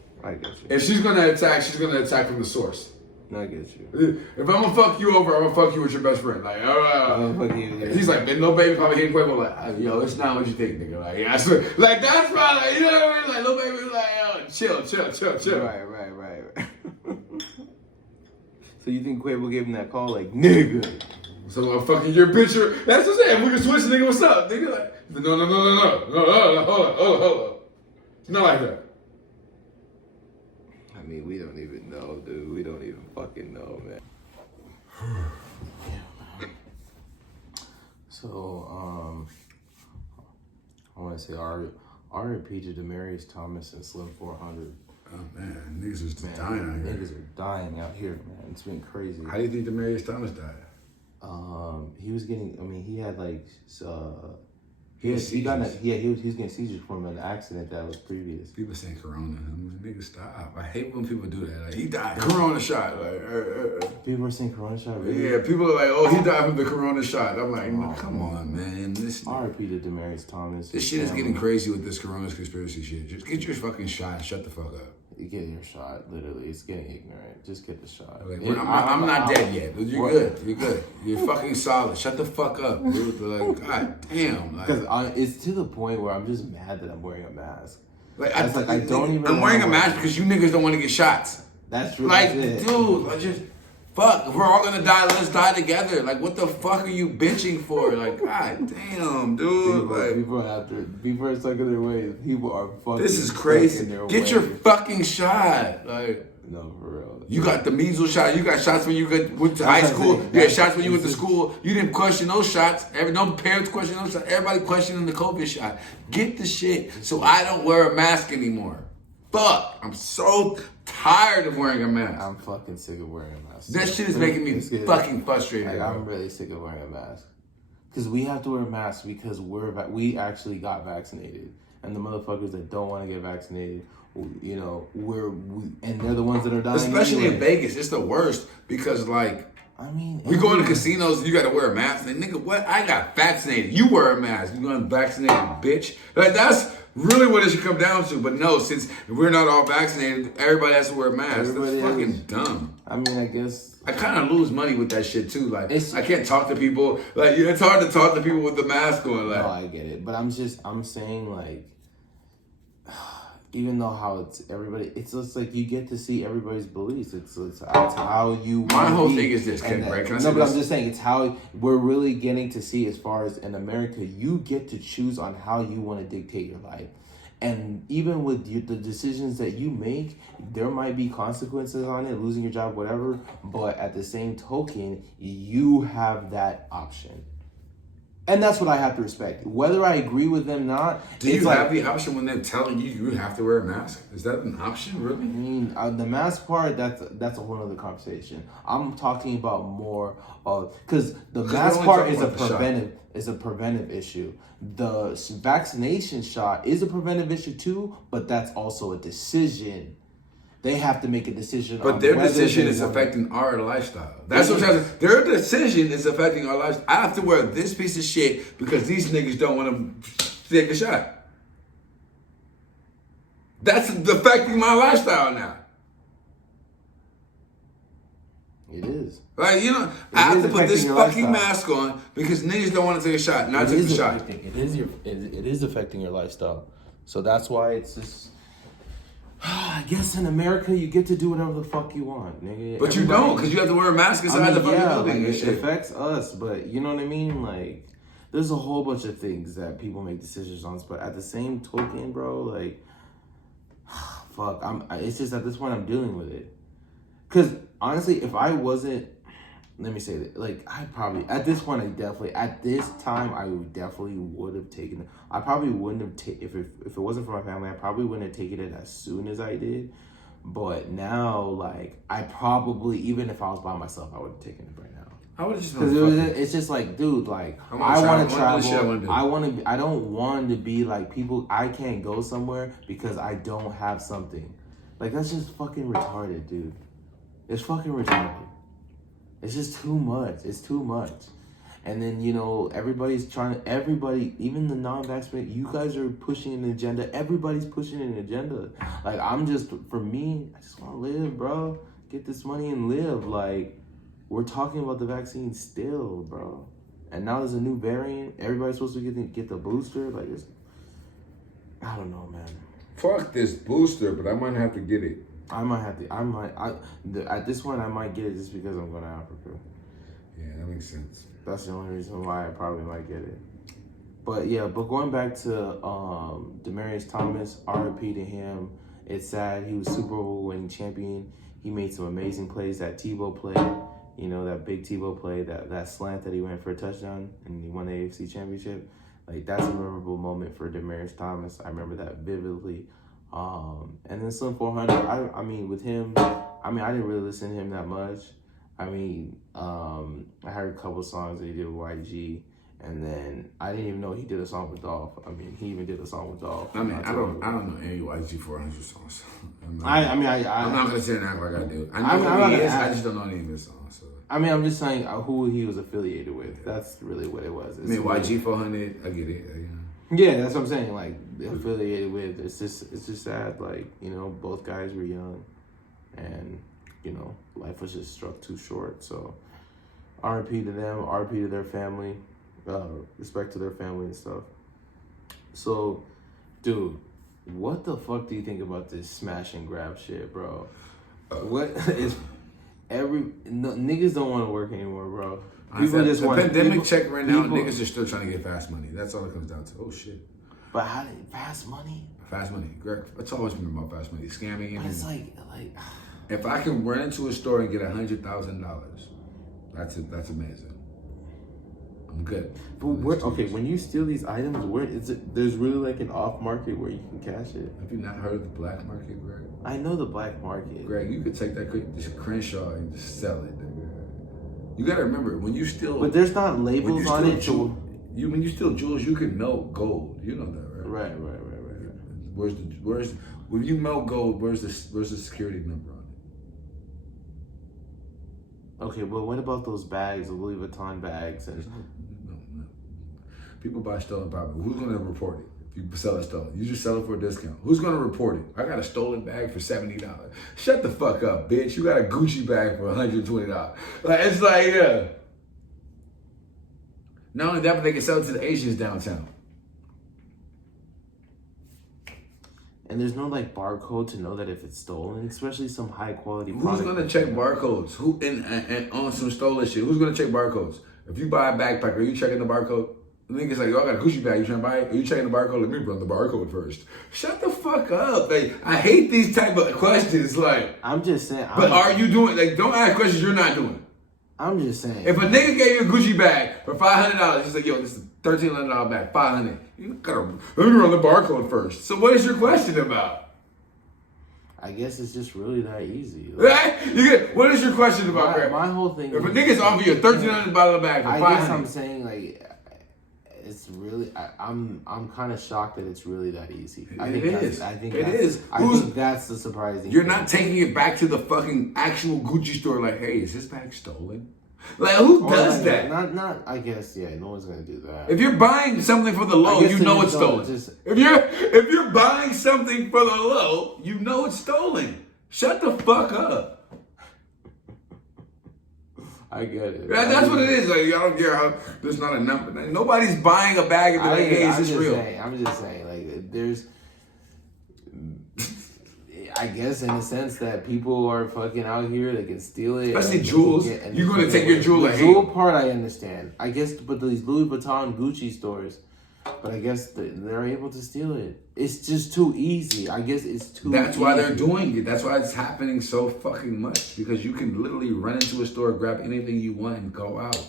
If she's gonna attack, she's gonna attack from the source. I get you. If I'm gonna fuck you over, I'm gonna fuck you with your best friend. Like, fuck you. Yeah. He's like, Lil Baby probably hitting Quavo like, yo, it's not what you think, nigga. Like, yeah, I swear. Like, that's probably, you know what I mean? Like, Lil Baby was like, yo, chill. Right. So you think Quavo gave him that call like, nigga? So I'm fucking your bitch. That's what I'm saying. We can switch, nigga. What's up, nigga? Like, no. Hold on. It's not like that. I mean, we don't even know, dude. We don't even fucking know, man. So, I want to say R.I.P. to Demaryius Thomas and Slim 400. Oh man, niggas are dying out here. Niggas are dying out here, man. It's been crazy. How do you think Demaryius Thomas died? He was getting. I mean, he had like. He got. He was getting seizures from an accident that was previous. People saying Corona. I'm like, nigga, stop. I hate when people do that. Like, he died Corona shot. Like, people are saying Corona shot. Really? Yeah, people are like, oh, he died from the Corona shot. I'm like, no, come on, man. R.I.P. to Demaryius Thomas. This shit is getting crazy with this Corona's conspiracy shit. Just get your fucking shot. Shut the fuck up. You get your shot. Literally, it's getting ignorant. Just get the shot. Like, I'm not dead yet. You're good. You're good. You're fucking solid. Shut the fuck up, dude. Like, god damn. Because it's to the point where I'm just mad that I'm wearing a mask. Like, I don't even. I'm wearing a mask because you niggas don't want to get shots. That's true. Like, dude, I just. Fuck, if we're all gonna die, let's die together. Like, what the fuck are you bitching for? Like, god damn, dude. People are stuck in their ways. People are fucking. This is crazy. Get your fucking shot. Like, no, for real. You got the measles shot. You got shots when you went to high school. You had shots when you went to school. You didn't question those shots. No parents questioned those shots. Everybody questioning the COVID shot. Get the shit so I don't wear a mask anymore. Fuck, I'm so tired of wearing a mask. I'm fucking sick of wearing a mask. That shit is making me fucking frustrated. Like, I'm really sick of wearing a mask. Because we have to wear a mask because we actually got vaccinated. And the motherfuckers that don't want to get vaccinated, you know, and they're the ones that are dying. Especially in Vegas, it's the worst because, like, I mean, we go into casinos, you gotta wear a mask. And nigga, what? I got vaccinated. You wear a mask. You unvaccinated, bitch. Like, that's really what it should come down to. But no, since we're not all vaccinated, everybody has to wear a mask. That's fucking dumb. I mean, I guess I kind of lose money with that shit too. Like, I can't talk to people. Like, it's hard to talk to people with the mask on. Like, no, I get it, but I'm saying, like, even though how it's everybody, it's just like you get to see everybody's beliefs. It's how you. My whole thing is this, Ken. Right? No, but I'm just saying it's how we're really getting to see. As far as in America, you get to choose on how you want to dictate your life, and even with the decisions that you make, there might be consequences on it, losing your job, whatever. But at the same token, you have that option. And that's what I have to respect. Whether I agree with them or not. Do you have the option when they're telling you you have to wear a mask? Is that an option, really? I mean, the mask part, that's a whole other conversation. I'm talking about more of, because the mask part is a preventive issue. The vaccination shot is a preventive issue too, but that's also a decision. They have to make a decision. But their decision is affecting our lifestyle. That's what I'm saying. Their decision is affecting our lifestyle. I have to wear this piece of shit because these niggas don't want to take a shot. That's affecting my lifestyle now. It is. Like, you know, I have to put this fucking mask on because niggas don't want to take a shot. Not take a shot. It is affecting your lifestyle. So that's why it's just. I guess in America you get to do whatever the fuck you want, nigga. But you don't, because you have to wear a mask inside the fucking building. Like, it affects us, but you know what I mean? Like, there's a whole bunch of things that people make decisions on, but at the same token, bro, like, fuck, it's just at this point I'm dealing with it. Because honestly, if I wasn't, let me say that, like, at this point, at this time, I definitely would have taken it. I probably wouldn't have if it wasn't for my family, I probably wouldn't have taken it as soon as I did. But now, like, I probably, even if I was by myself, I would have taken it right now. I would have just because it's just like, dude, like, I want to travel. I don't want to be like people. I can't go somewhere because I don't have something. Like, that's just fucking retarded, dude. It's fucking retarded. It's just too much. It's too much. And then, you know, everybody, even the non-vaccinated, you guys are pushing an agenda. Everybody's pushing an agenda. Like, for me, I just want to live, bro. Get this money and live. Like, we're talking about the vaccine still, bro. And now there's a new variant. Everybody's supposed to get the booster. Like, I don't know, man. Fuck this booster, but I might have to get it. At this point, I might get it just because I'm going to Africa. Yeah, that makes sense. That's the only reason why I probably might get it. But going back to Demaryius Thomas, RIP to him. It's sad. He was Super Bowl winning champion. He made some amazing plays. That Tebow play, you know, that big Tebow play, that slant that he went for a touchdown and he won the AFC Championship. Like, that's a memorable moment for Demaryius Thomas. I remember that vividly. And then Slim 400, I mean, with him, I didn't really listen to him that much. I mean, I heard a couple songs that he did with YG, and then I didn't even know he did a song with Dolph. I mean, he even did a song with Dolph. I mean, I don't know any YG 400 songs. I'm I'm not gonna say that like I do. I know who he is. I just don't know any of his songs. So. I mean, I'm just saying who he was affiliated with. That's really what it was. I mean, YG 400. I get it. Yeah, that's what I'm saying. Like affiliated with. It's just sad. Like, you know, both guys were young, and you know, life was just struck too short. So, R.I.P. to them. R.I.P. to their family. Respect to their family and stuff. So, dude, what the fuck do you think about this smash and grab shit, bro? What is niggas don't want to work anymore, bro. People just want pandemic check right now. Niggas are still trying to get fast money. That's all it comes down to. Oh shit. But how fast money? Fast money, Greg. It's always been about fast money. Scamming. But it's like. If I can run into a store and get $100,000, that's amazing. I'm good. But when you steal these items, where is it? There's really like an off market where you can cash it. Have you not heard of the black market, Greg? I know the black market. Greg, you could take that Crenshaw and just sell it. You gotta remember when you steal. But there's not labels on it. When you steal jewels, you can melt gold. You know that, right? Right. Where's when you melt gold? Where's the security number on it? Okay, but what about those bags, the Louis Vuitton bags? And no. People buy stolen property. Who's gonna report it? If you sell it stolen, you just sell it for a discount. Who's gonna report it? I got a stolen bag for $70. Shut the fuck up, bitch. You got a Gucci bag for $120. Like it's like, yeah. Not only that, but they can sell it to the Asians downtown. And there's no like barcode to know that if it's stolen, especially some high quality product. Who's gonna check barcodes? Who and on some stolen shit? Who's gonna check barcodes? If you buy a backpack, are you checking the barcode? The nigga's like, yo, I got a Gucci bag. You trying to buy it? Are you checking the barcode? Let me run the barcode first. Shut the fuck up, man. I hate these type of questions. Like, I'm just saying. But are you doing? Like, don't ask questions you're not doing. I'm just saying. If a nigga gave you a Gucci bag for $500, he's like, yo, this is a $1,300 bag, $500. You gotta let me run the barcode first. So what is your question about? I guess it's just really that easy. Like, right? What is your question about, Greg? My whole thing. If a nigga's offer you a $1,300 bag for $500, I guess I'm saying like, it's really. I'm kind of shocked that it's really that easy. I think it is. I think that's the surprising. You're not taking it back to the fucking actual Gucci store. Like, hey, is this bag stolen? Like, who does that? Not. I guess, yeah. No one's gonna do that. If you're buying something for the low, you know it's stolen. If you're buying something for the low, you know it's stolen. Shut the fuck up. I get it. That's what it is. Like, I don't care how there's not a number. Nobody's buying a bag and be like, hey, is this real? I'm just saying, like, there's. I guess in the sense that people are fucking out here, they can steal it. Especially jewels. You're going to take your jewel. The jewel part I understand. I guess, but these Louis Vuitton, Gucci stores, but I guess they're able to steal it. It's just too easy. I guess it's too That's why they're doing it. That's why it's happening so fucking much. Because you can literally run into a store, grab anything you want, and go out.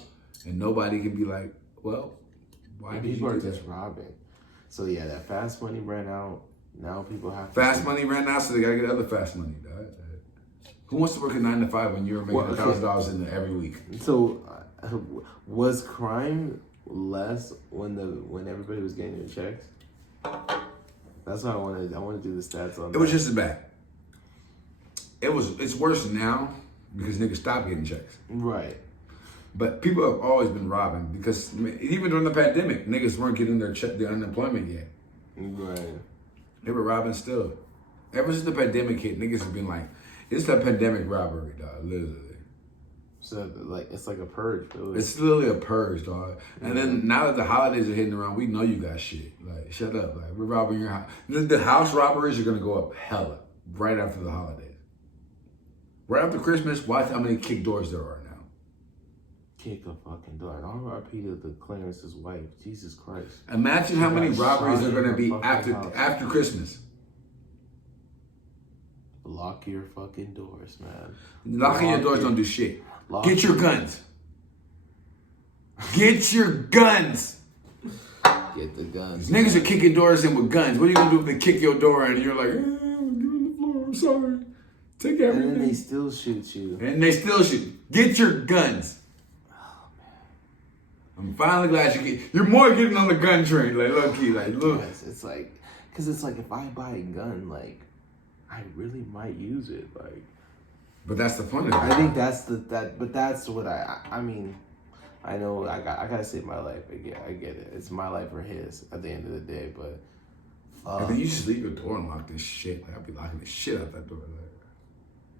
And nobody can be like, well, why did you do that? People are just robbing. So yeah, that fast money ran out. Now people have fast money ran out, so they gotta get other fast money. Dog. Who wants to work a 9 to 5 when you're making $1,000 in there every week? So, was crime less when everybody was getting their checks? That's what I wanted. I want to do the stats on. It was just as bad. It's worse now because niggas stopped getting checks. Right. But people have always been robbing because even during the pandemic, niggas weren't getting their unemployment yet. Right. They were robbing still. Ever since the pandemic hit, niggas have been like, it's a pandemic robbery, dog, literally. So, like, it's like a purge, really. It's literally a purge, dog. And then now that the holidays are hitting around, we know you got shit. Like, shut up. Like, we're robbing your house. The house robberies are going to go up hella right after the holidays. Right after Christmas, watch how many kick doors there are now. Kick a fucking door. R.I.P. to the Clarence's wife. Jesus Christ. Imagine how many robberies are going to be after Christmas. Lock your fucking doors, man. Locking your doors don't do shit. Get your guns. Get your guns. Get the guns. Niggas are kicking doors in with guns. What are you going to do if they kick your door in and you're like, I'm on the floor, I'm sorry. Take everything. And then they still shoot you. And they still shoot. Get your guns. Oh, man. I'm finally glad you're more getting on the gun train. Like, low key, like, look. Yes, it's like, because it's like, if I buy a gun, like, I really might use it. Like, but that's the fun of it. I think but that's what I mean, I know I gotta save my life. I get it. It's my life or his at the end of the day, but. And then you just leave your door unlocked and shit. Like, I'll be locking the shit out that door. Like,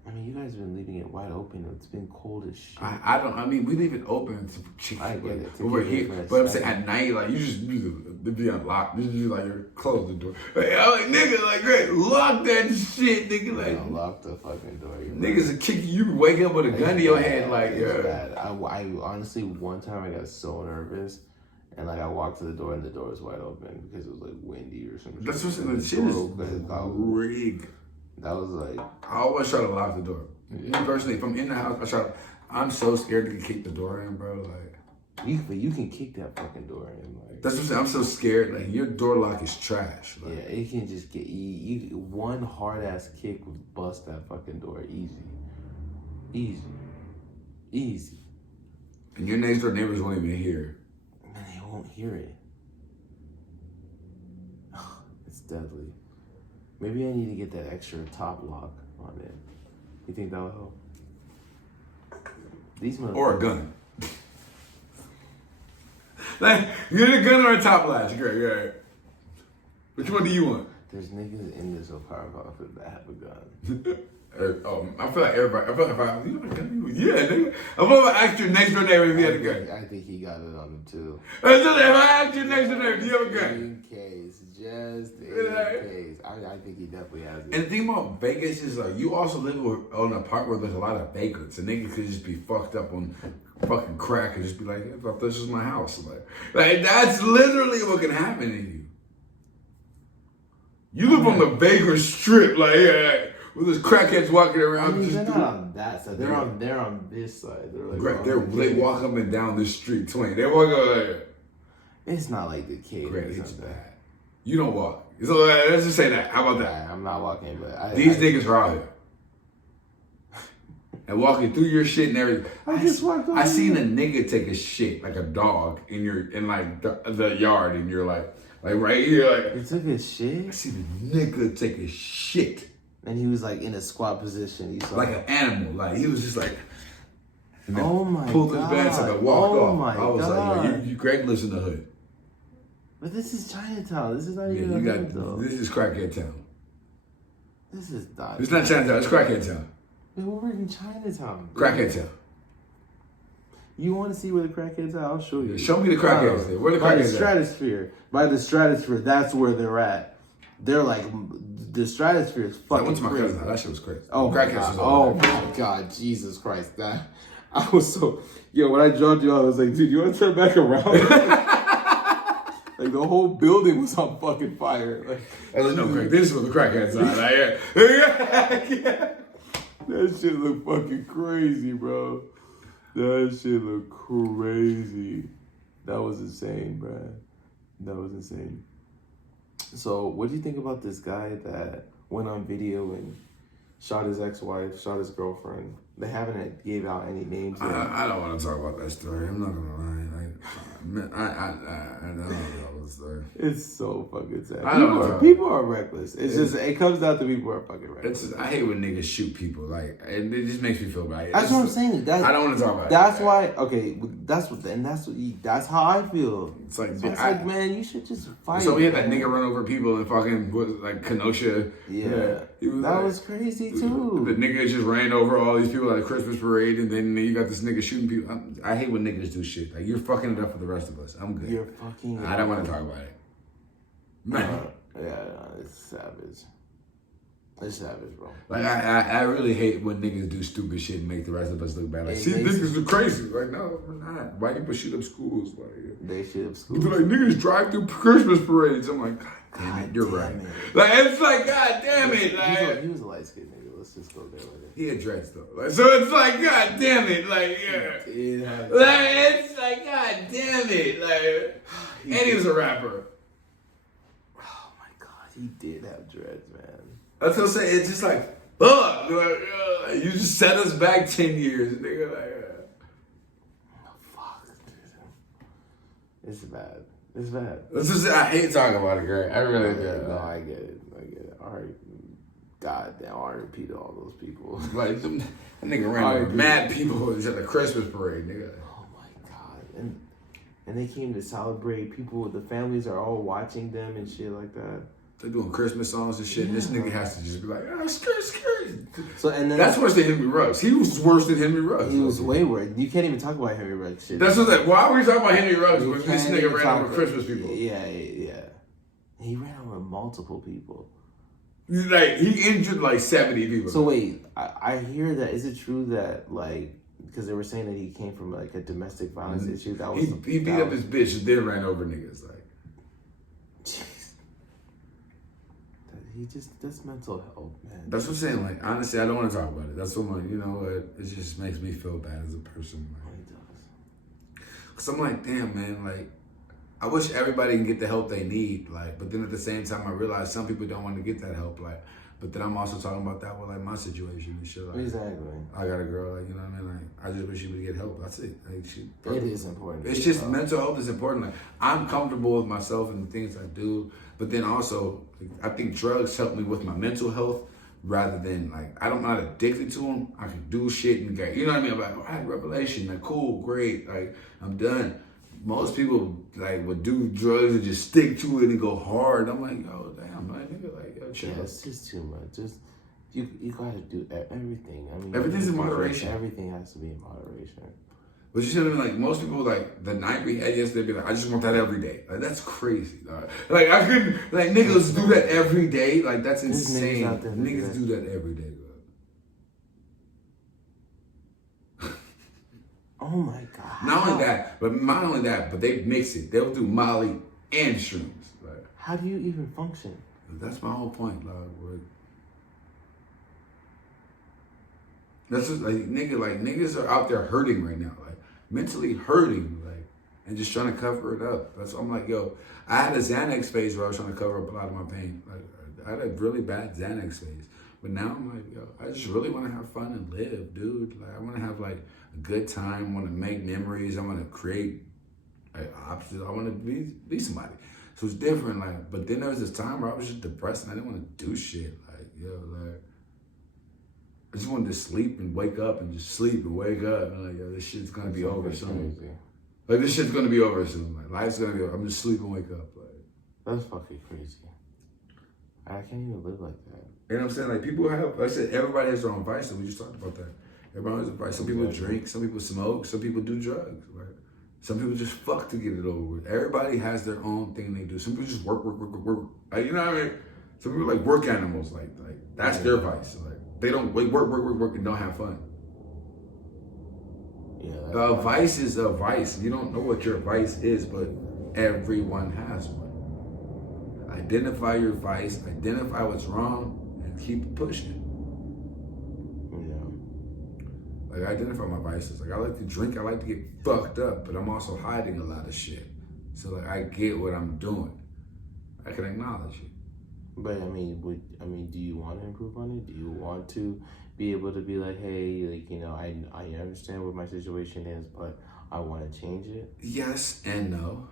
I mean, you guys have been leaving it wide open. It's been cold as shit. I mean, we leave it open to cheap. I get it. Over here, but I'm saying at night, like, you just be unlocked. You just like, you close the door. Like, I'm like, nigga, like, great, lock that shit, nigga. Like, lock the fucking door. Niggas are kicking you, wake up with a gun to your head, like, yeah. Bad. I honestly, one time I got so nervous. And like I walked to the door and the door was wide open because it was like windy or something. That's what the shit is rigged. That was like, I always try to lock the door. Me personally, if I'm in the house, I'm so scared to kick the door in, bro. Like, you can kick that fucking door in. Like, that's what I'm saying. I'm so scared. Like, your door lock is trash. Like, yeah, it can just get you. One hard ass kick would bust that fucking door easy. And your next door neighbors won't even hear. And they won't hear it. It's deadly. Maybe I need to get that extra top lock on it. You think that will help? Or a gun. Like, you get a gun or a top latch. Great. Which one do you want? There's niggas in this apartment complex that have a gun. I feel like everybody. I feel like if I, you have a gun? Yeah, nigga. I feel like I asked your next door neighbor if he had a gun. I think he got it on him too. If I asked your next door neighbor, do you have a gun? Just in case. I think he definitely has it. And the thing about Vegas is like you also live on a part where there's a lot of vagrants, and niggas could just be fucked up on fucking crack and just be like, I thought this was my house. Like that's literally what can happen to you. You live on the vagrant strip, like with those crackheads walking around. I mean, they're not on that side. They're on this side. They're like they walk up and down this street, Twain. They walk up like. It's not like the cave. It's bad. You don't walk. So let's just say that. How about that? I'm not walking, but these niggas are out here. And walking through your shit and everything. I seen a nigga take a shit like a dog in the yard, and you're like right here, like he took a shit. I seen a nigga take a shit, and he was like in a squat position. You saw like an animal, like he was just like. And then oh my pulled god! Pulled his pants up and walked off. My I was god. like, Greg lives in the hood. But this is Chinatown. This is not even a hood, though. This is crackhead town. This is not. It's not Chinatown. It's crackhead town. We're in Chinatown. Crackhead town. You want to see where the crackheads are? I'll show you. Show me the crackheads there. Where the crackheads By the stratosphere. By the stratosphere. That's where they're at. They're like, the stratosphere is fucking I went to my crazy. cousin. That shit was crazy. Oh, my God. Jesus Christ. I was so, when I dropped you off, I was like, dude, you want to turn back around? Like, the whole building was on fucking fire. Like, I was like, no, Greg, this is what the crackheads are. That shit look fucking crazy, bro. That shit look crazy. That was insane, bro. That was insane. So, what do you think about this guy that went on video and shot his ex-wife, shot his girlfriend? They haven't gave out any names yet. I don't want to talk about that story. I'm not gonna lie. I don't know about the story. It's so fucking sad. People are reckless. It comes down to people are fucking reckless. I hate when niggas shoot people. Like, it just makes me feel bad. That's what I'm saying. I don't want to talk about that's it. Why. Okay, that's how I feel. It's like, man, you should just fight. So we had that nigga run over people in fucking Kenosha. Yeah, that was crazy too. The nigga just ran over all these people at a Christmas parade, and then you got this nigga shooting people. I hate when niggas do shit. Like, you're fucking it up for the rest of us. I'm good. You're fucking. I don't want to talk about it. It's savage. It's savage, bro. Like, I really hate when niggas do stupid shit and make the rest of us look bad. Like, see, niggas are crazy. Like, no, we're not. White people shoot up schools. Like, they shoot up schools. People like, niggas drive through Christmas parades. I'm like, God damn it, you're right. Like, it's like, God damn it. Like, he was a light-skinned nigga. Let's just go there with it. He had dreads, though. Like, so it's like, God damn it. Like, yeah. Like, it's like, God damn it. Like, and he was a rapper. Oh, my God. He did have dreads, man. That's what I'm saying. It's just like, fuck. Like, you just set us back 10 years, nigga. Like, fuck, dude. It's bad. It's bad. I hate talking about it, Greg. I really do. No, I get it. All right. Goddamn, R.I.P. to all those people. Like, that nigga ran over mad people at the Christmas parade, nigga. Oh my god. And they came to celebrate. People, the families are all watching them and shit like that. They're doing Christmas songs and shit. And this nigga has to just be like, skirt. So and then that's worse than Henry Ruggs. He was worse than Henry Ruggs. He was way worse. You can't even talk about Henry Ruggs shit. That's what that. Why are we talking about Henry Ruggs when this nigga ran over Christmas people? Yeah. He ran over multiple people. Like, he injured like 70 people. So wait, I hear that. Is it true that like, because they were saying that he came from like a domestic violence issue? That was he beat up his bitch and then ran over niggas. Like, jeez. That's mental health, man. That's what I'm saying. Like, honestly, I don't want to talk about it. That's what you know, it just makes me feel bad as a person. Like, it does. Cause I'm like, damn, man, like, I wish everybody can get the help they need, like, but then at the same time, I realize some people don't want to get that help, like, but then I'm also talking about that with, like, my situation and shit, like, exactly. I got a girl, like, you know what I mean, like, I just wish she would get help, that's it, like, it is important. It's just mental health is important, like, I'm comfortable with myself and the things I do, but then also, like, I think drugs help me with my mental health, rather than, like, I'm not addicted to them, I can do shit and get, you know what I mean, I'm like, oh, I had a revelation, like, cool, great, like, I'm done. Most people like would do drugs and just stick to it and go hard. I'm like, yo, damn, man, nigga, like, yo, chill. Yeah, it's just too much. Just you gotta do everything. I mean, everything's in moderation. Everything has to be in moderation. But you see what I mean? Like, most people, like, the night we had yesterday, be like, I just want that every day. Like, that's crazy, dog. Like, I couldn't, like, niggas do that every day. Like, that's insane. Niggas do that every day, bro. Oh my god! Not only that, but they mix it. They'll do Molly and shrooms. Like, how do you even function? That's my whole point, like, that's just, like, niggas are out there hurting right now, like, mentally hurting, like, and just trying to cover it up. That's I'm like, yo, I had a Xanax phase where I was trying to cover up a lot of my pain. Like, I had a really bad Xanax phase, but now I'm like, yo, I just really want to have fun and live, dude. Like, I want to have like a good time. I want to make memories. I want to create options. I want to be somebody. So it's different. Like, but then there was this time where I was just depressed and I didn't want to do shit. Like, yo, like, I just wanted to sleep and wake up and just sleep and wake up. And like, yo, this shit's gonna be over soon. Like, this shit's gonna be over soon. Like, life's gonna be over. I'm just sleep and wake up. Like, that's fucking crazy. I can't even live like that. You know what I'm saying? Like, people have, like I said, everybody has their own vice. So we just talked about that. Everybody has a vice. Some people drink, some people smoke, some people do drugs. Right? Some people just fuck to get it over with. Everybody has their own thing they do. Some people just work. Like, you know what I mean? Some people like work animals. Like that's their vice. Like, they don't work and don't have fun. Yeah. A vice is a vice. You don't know what your vice is, but everyone has one. Identify your vice, identify what's wrong, and keep pushing. Yeah. Like, I identify my vices. Like, I like to drink, I like to get fucked up, but I'm also hiding a lot of shit. So, like, I get what I'm doing. I can acknowledge it. But I mean, do you want to improve on it? Do you want to be able to be like, hey, like, you know, I understand what my situation is, but I want to change it? Yes and no.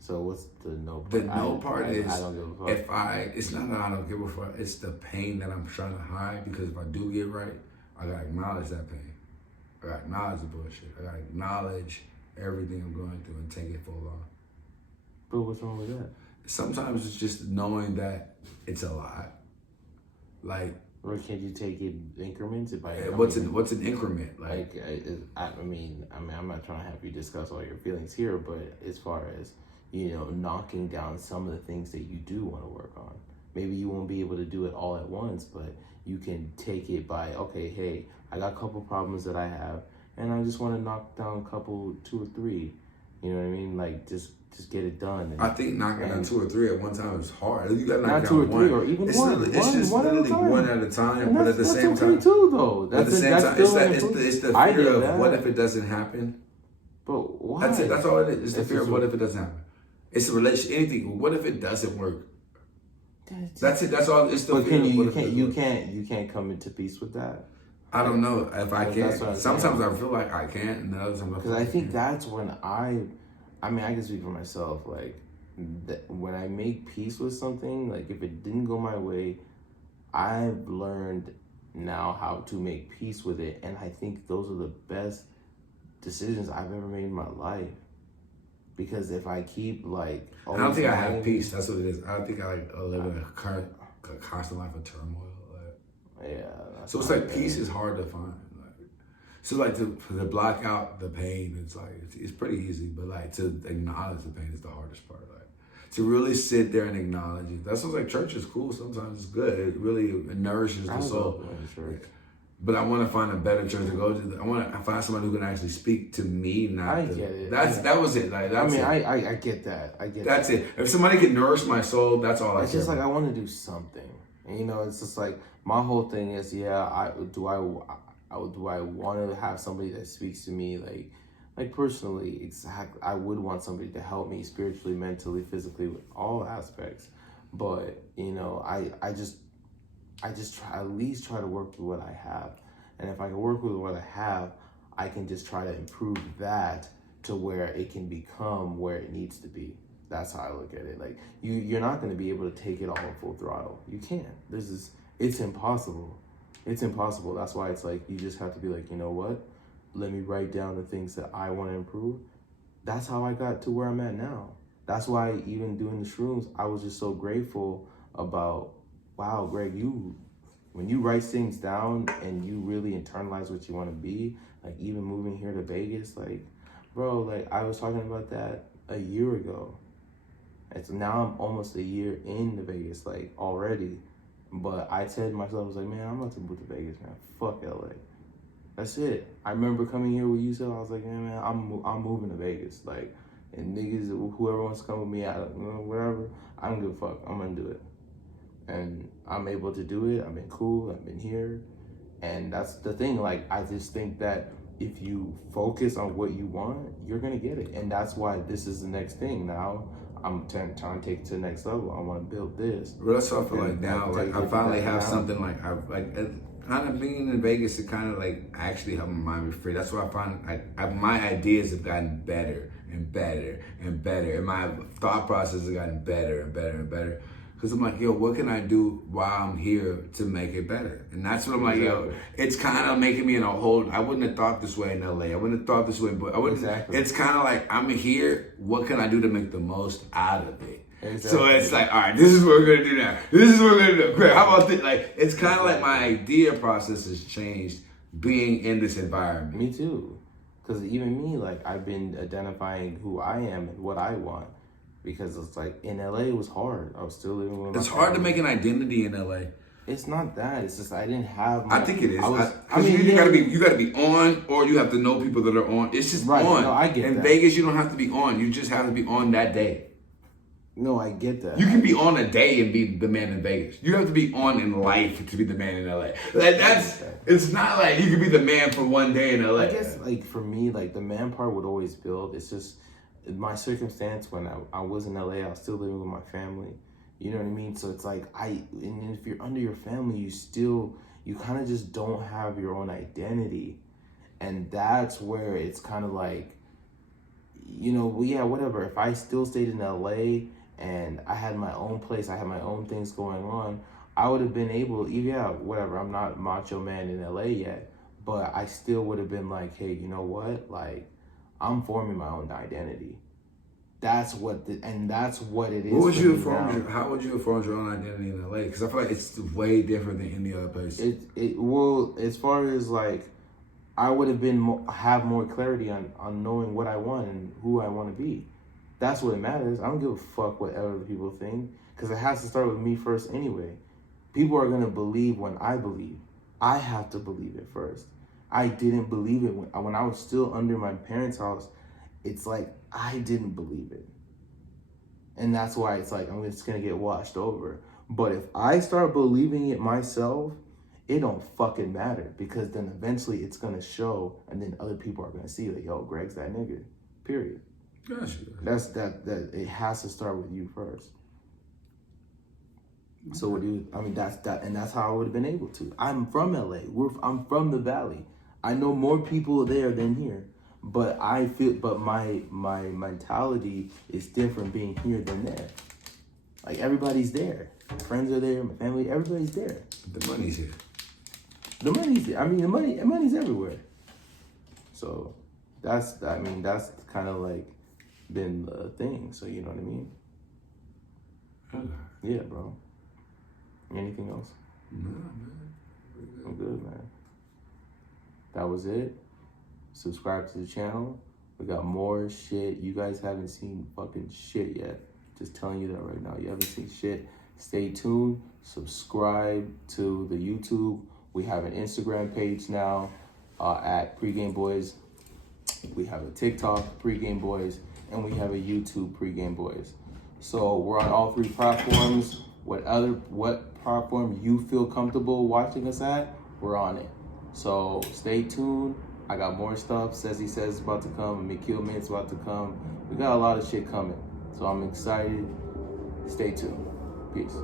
So what's the no part? The no part is, I don't give a fuck. it's not that I don't give a fuck, it's the pain that I'm trying to hide, because if I do get right, I gotta acknowledge that pain. I gotta acknowledge the bullshit. I gotta acknowledge everything I'm going through and take it full on. But what's wrong with that? Sometimes it's just knowing that it's a lot. Like, or can't you take it increments? What's an increment? Like, I mean, I'm not trying to have you discuss all your feelings here, but as far as, you know, knocking down some of the things that you do want to work on. Maybe you won't be able to do it all at once, but you can take it by, okay, hey, I got a couple problems that I have, and I just want to knock down a couple, 2 or 3. You know what I mean? Like, just get it done. I think knocking down 2 or 3 at one time is hard. You got to knock not down 2 or 3 one. or even it's one. It's just literally one at a time. But at the same that's time, okay too, though. At the same time, it's the fear of what if it doesn't happen. But why? That's it. That's all it is. It's the fear of what if it doesn't happen. It's a relation. Anything. What if it doesn't work? That's it. That's all. It's the. But you can't come into peace with that. I don't know if I can. Sometimes I feel like I can't, and other times because I think that's when I mean, I can speak for myself. Like, when I make peace with something, like if it didn't go my way, I've learned now how to make peace with it, and I think those are the best decisions I've ever made in my life. Because if I keep like, I don't think I have peace. That's what it is. I don't think I live in a constant life of turmoil. Yeah. So it's like peace is hard to find. So like to block out the pain, it's like it's pretty easy, but like to acknowledge the pain is the hardest part. Like to really sit there and acknowledge it. That's why like church is cool. Sometimes it's good. It really nourishes the soul. But I want to find a better church to go to. I want to find somebody who can actually speak to me. Not get it. That was it. Like that's I get that. That's it. If somebody can nourish my soul, that's all I care. It's just like I want to do something. And, it's just like my whole thing is, do I want to have somebody that speaks to me like personally? Exactly. I would want somebody to help me spiritually, mentally, physically, with all aspects. But I just at least try to work with what I have. And if I can work with what I have, I can just try to improve that to where it can become where it needs to be. That's how I look at it. Like you're not going to be able to take it all full throttle. You can't. It's impossible. It's impossible. That's why it's like you just have to be like, you know what? Let me write down the things that I want to improve. That's how I got to where I'm at now. That's why even doing the shrooms, I was just so grateful about, wow, Greg, when you write things down and you really internalize what you want to be, like even moving here to Vegas, like, bro, like I was talking about that a year ago. And so now I'm almost a year into Vegas, like already. But I said to myself, I was like, man, I'm about to move to Vegas, man. Fuck LA. That's it. I remember coming here with you, so I was like, man, I'm moving to Vegas. Like, and niggas, whoever wants to come with me, whatever, I don't give a fuck. I'm gonna do it. And I'm able to do it. I've been cool. I've been here. And that's the thing. Like, I just think that if you focus on what you want, you're gonna get it. And that's why this is the next thing. Now, I'm trying to take it to the next level. I want to build this. Well, that's what I feel like now. Like I finally have something like kind of being in Vegas. It kind of like actually helped my mind be free. That's why I find my ideas have gotten better and better and better, and my thought process has gotten better and better and better. Because I'm like, yo, what can I do while I'm here to make it better? And that's what I'm like, yo, it's kind of making me in a whole, I wouldn't have thought this way in LA. I wouldn't have thought this way, but I wouldn't. Exactly. It's kind of like, I'm here, what can I do to make the most out of it? Exactly. So it's like, all right, this is what we're going to do now. This is what we're going to do. Great, how about this? Like, it's kind of like my idea process has changed being in this environment. Me too. Because even me, like, I've been identifying who I am and what I want. Because it's like in LA it was hard. I was still living with my It's hard to make an identity in LA. It's not that. It's just I didn't have. I think it is. You gotta be on, or you have to know people that are on. It's just right, on. No, I get in that. Vegas, you don't have to be on. You just have to be on that day. No, I get that. You can be on a day and be the man in Vegas. You have to be on in life to be the man in LA. Like it's not like you can be the man for one day in LA. I guess like for me, like the man part would always build. It's just my circumstance when I was in LA, I was still living with my family. You know what I mean? So it's like and if you're under your family, you kind of just don't have your own identity. And that's where it's kind of like, whatever. If I still stayed in LA and I had my own place, I had my own things going on, I would have been able, whatever. I'm not macho man in LA yet, but I still would have been like, hey, you know what? Like, I'm forming my own identity. That's what it is. How would you have formed your own identity in LA? Because I feel like it's way different than any other place. Well, as far as like, I would have have more clarity on knowing what I want and who I want to be. That's what it matters. I don't give a fuck what other people think, because it has to start with me first anyway. People are gonna believe when I believe. I have to believe it first. I didn't believe it when I was still under my parents' house. It's like I didn't believe it. And that's why it's like I'm just going to get washed over. But if I start believing it myself, it don't fucking matter, because then eventually it's going to show, and then other people are going to see that, yo, Greg's that nigga. Period. Gotcha. That's that it has to start with you first. So I mean, that's and that's how I would have been able to. I'm from LA. I'm from the Valley. I know more people there than here, but my mentality is different being here than there. Like everybody's there. My friends are there. My family. Everybody's there. The money's here. The money's there. I mean, the money's everywhere. So that's kind of like been the thing. So you know what I mean? Okay. Yeah, bro. Anything else? No, man. I'm good, man. That was it. Subscribe to the channel. We got more shit. You guys haven't seen fucking shit yet. Just telling you that right now. You haven't seen shit. Stay tuned. Subscribe to the YouTube. We have an Instagram page now at Pregameboyz. We have a TikTok, Pregameboyz, and we have a YouTube, Pregameboyz. So we're on all 3 platforms. What platform you feel comfortable watching us at, we're on it. So stay tuned. I got more stuff. Says is about to come. McKeel Mint's about to come. We got a lot of shit coming. So I'm excited. Stay tuned. Peace.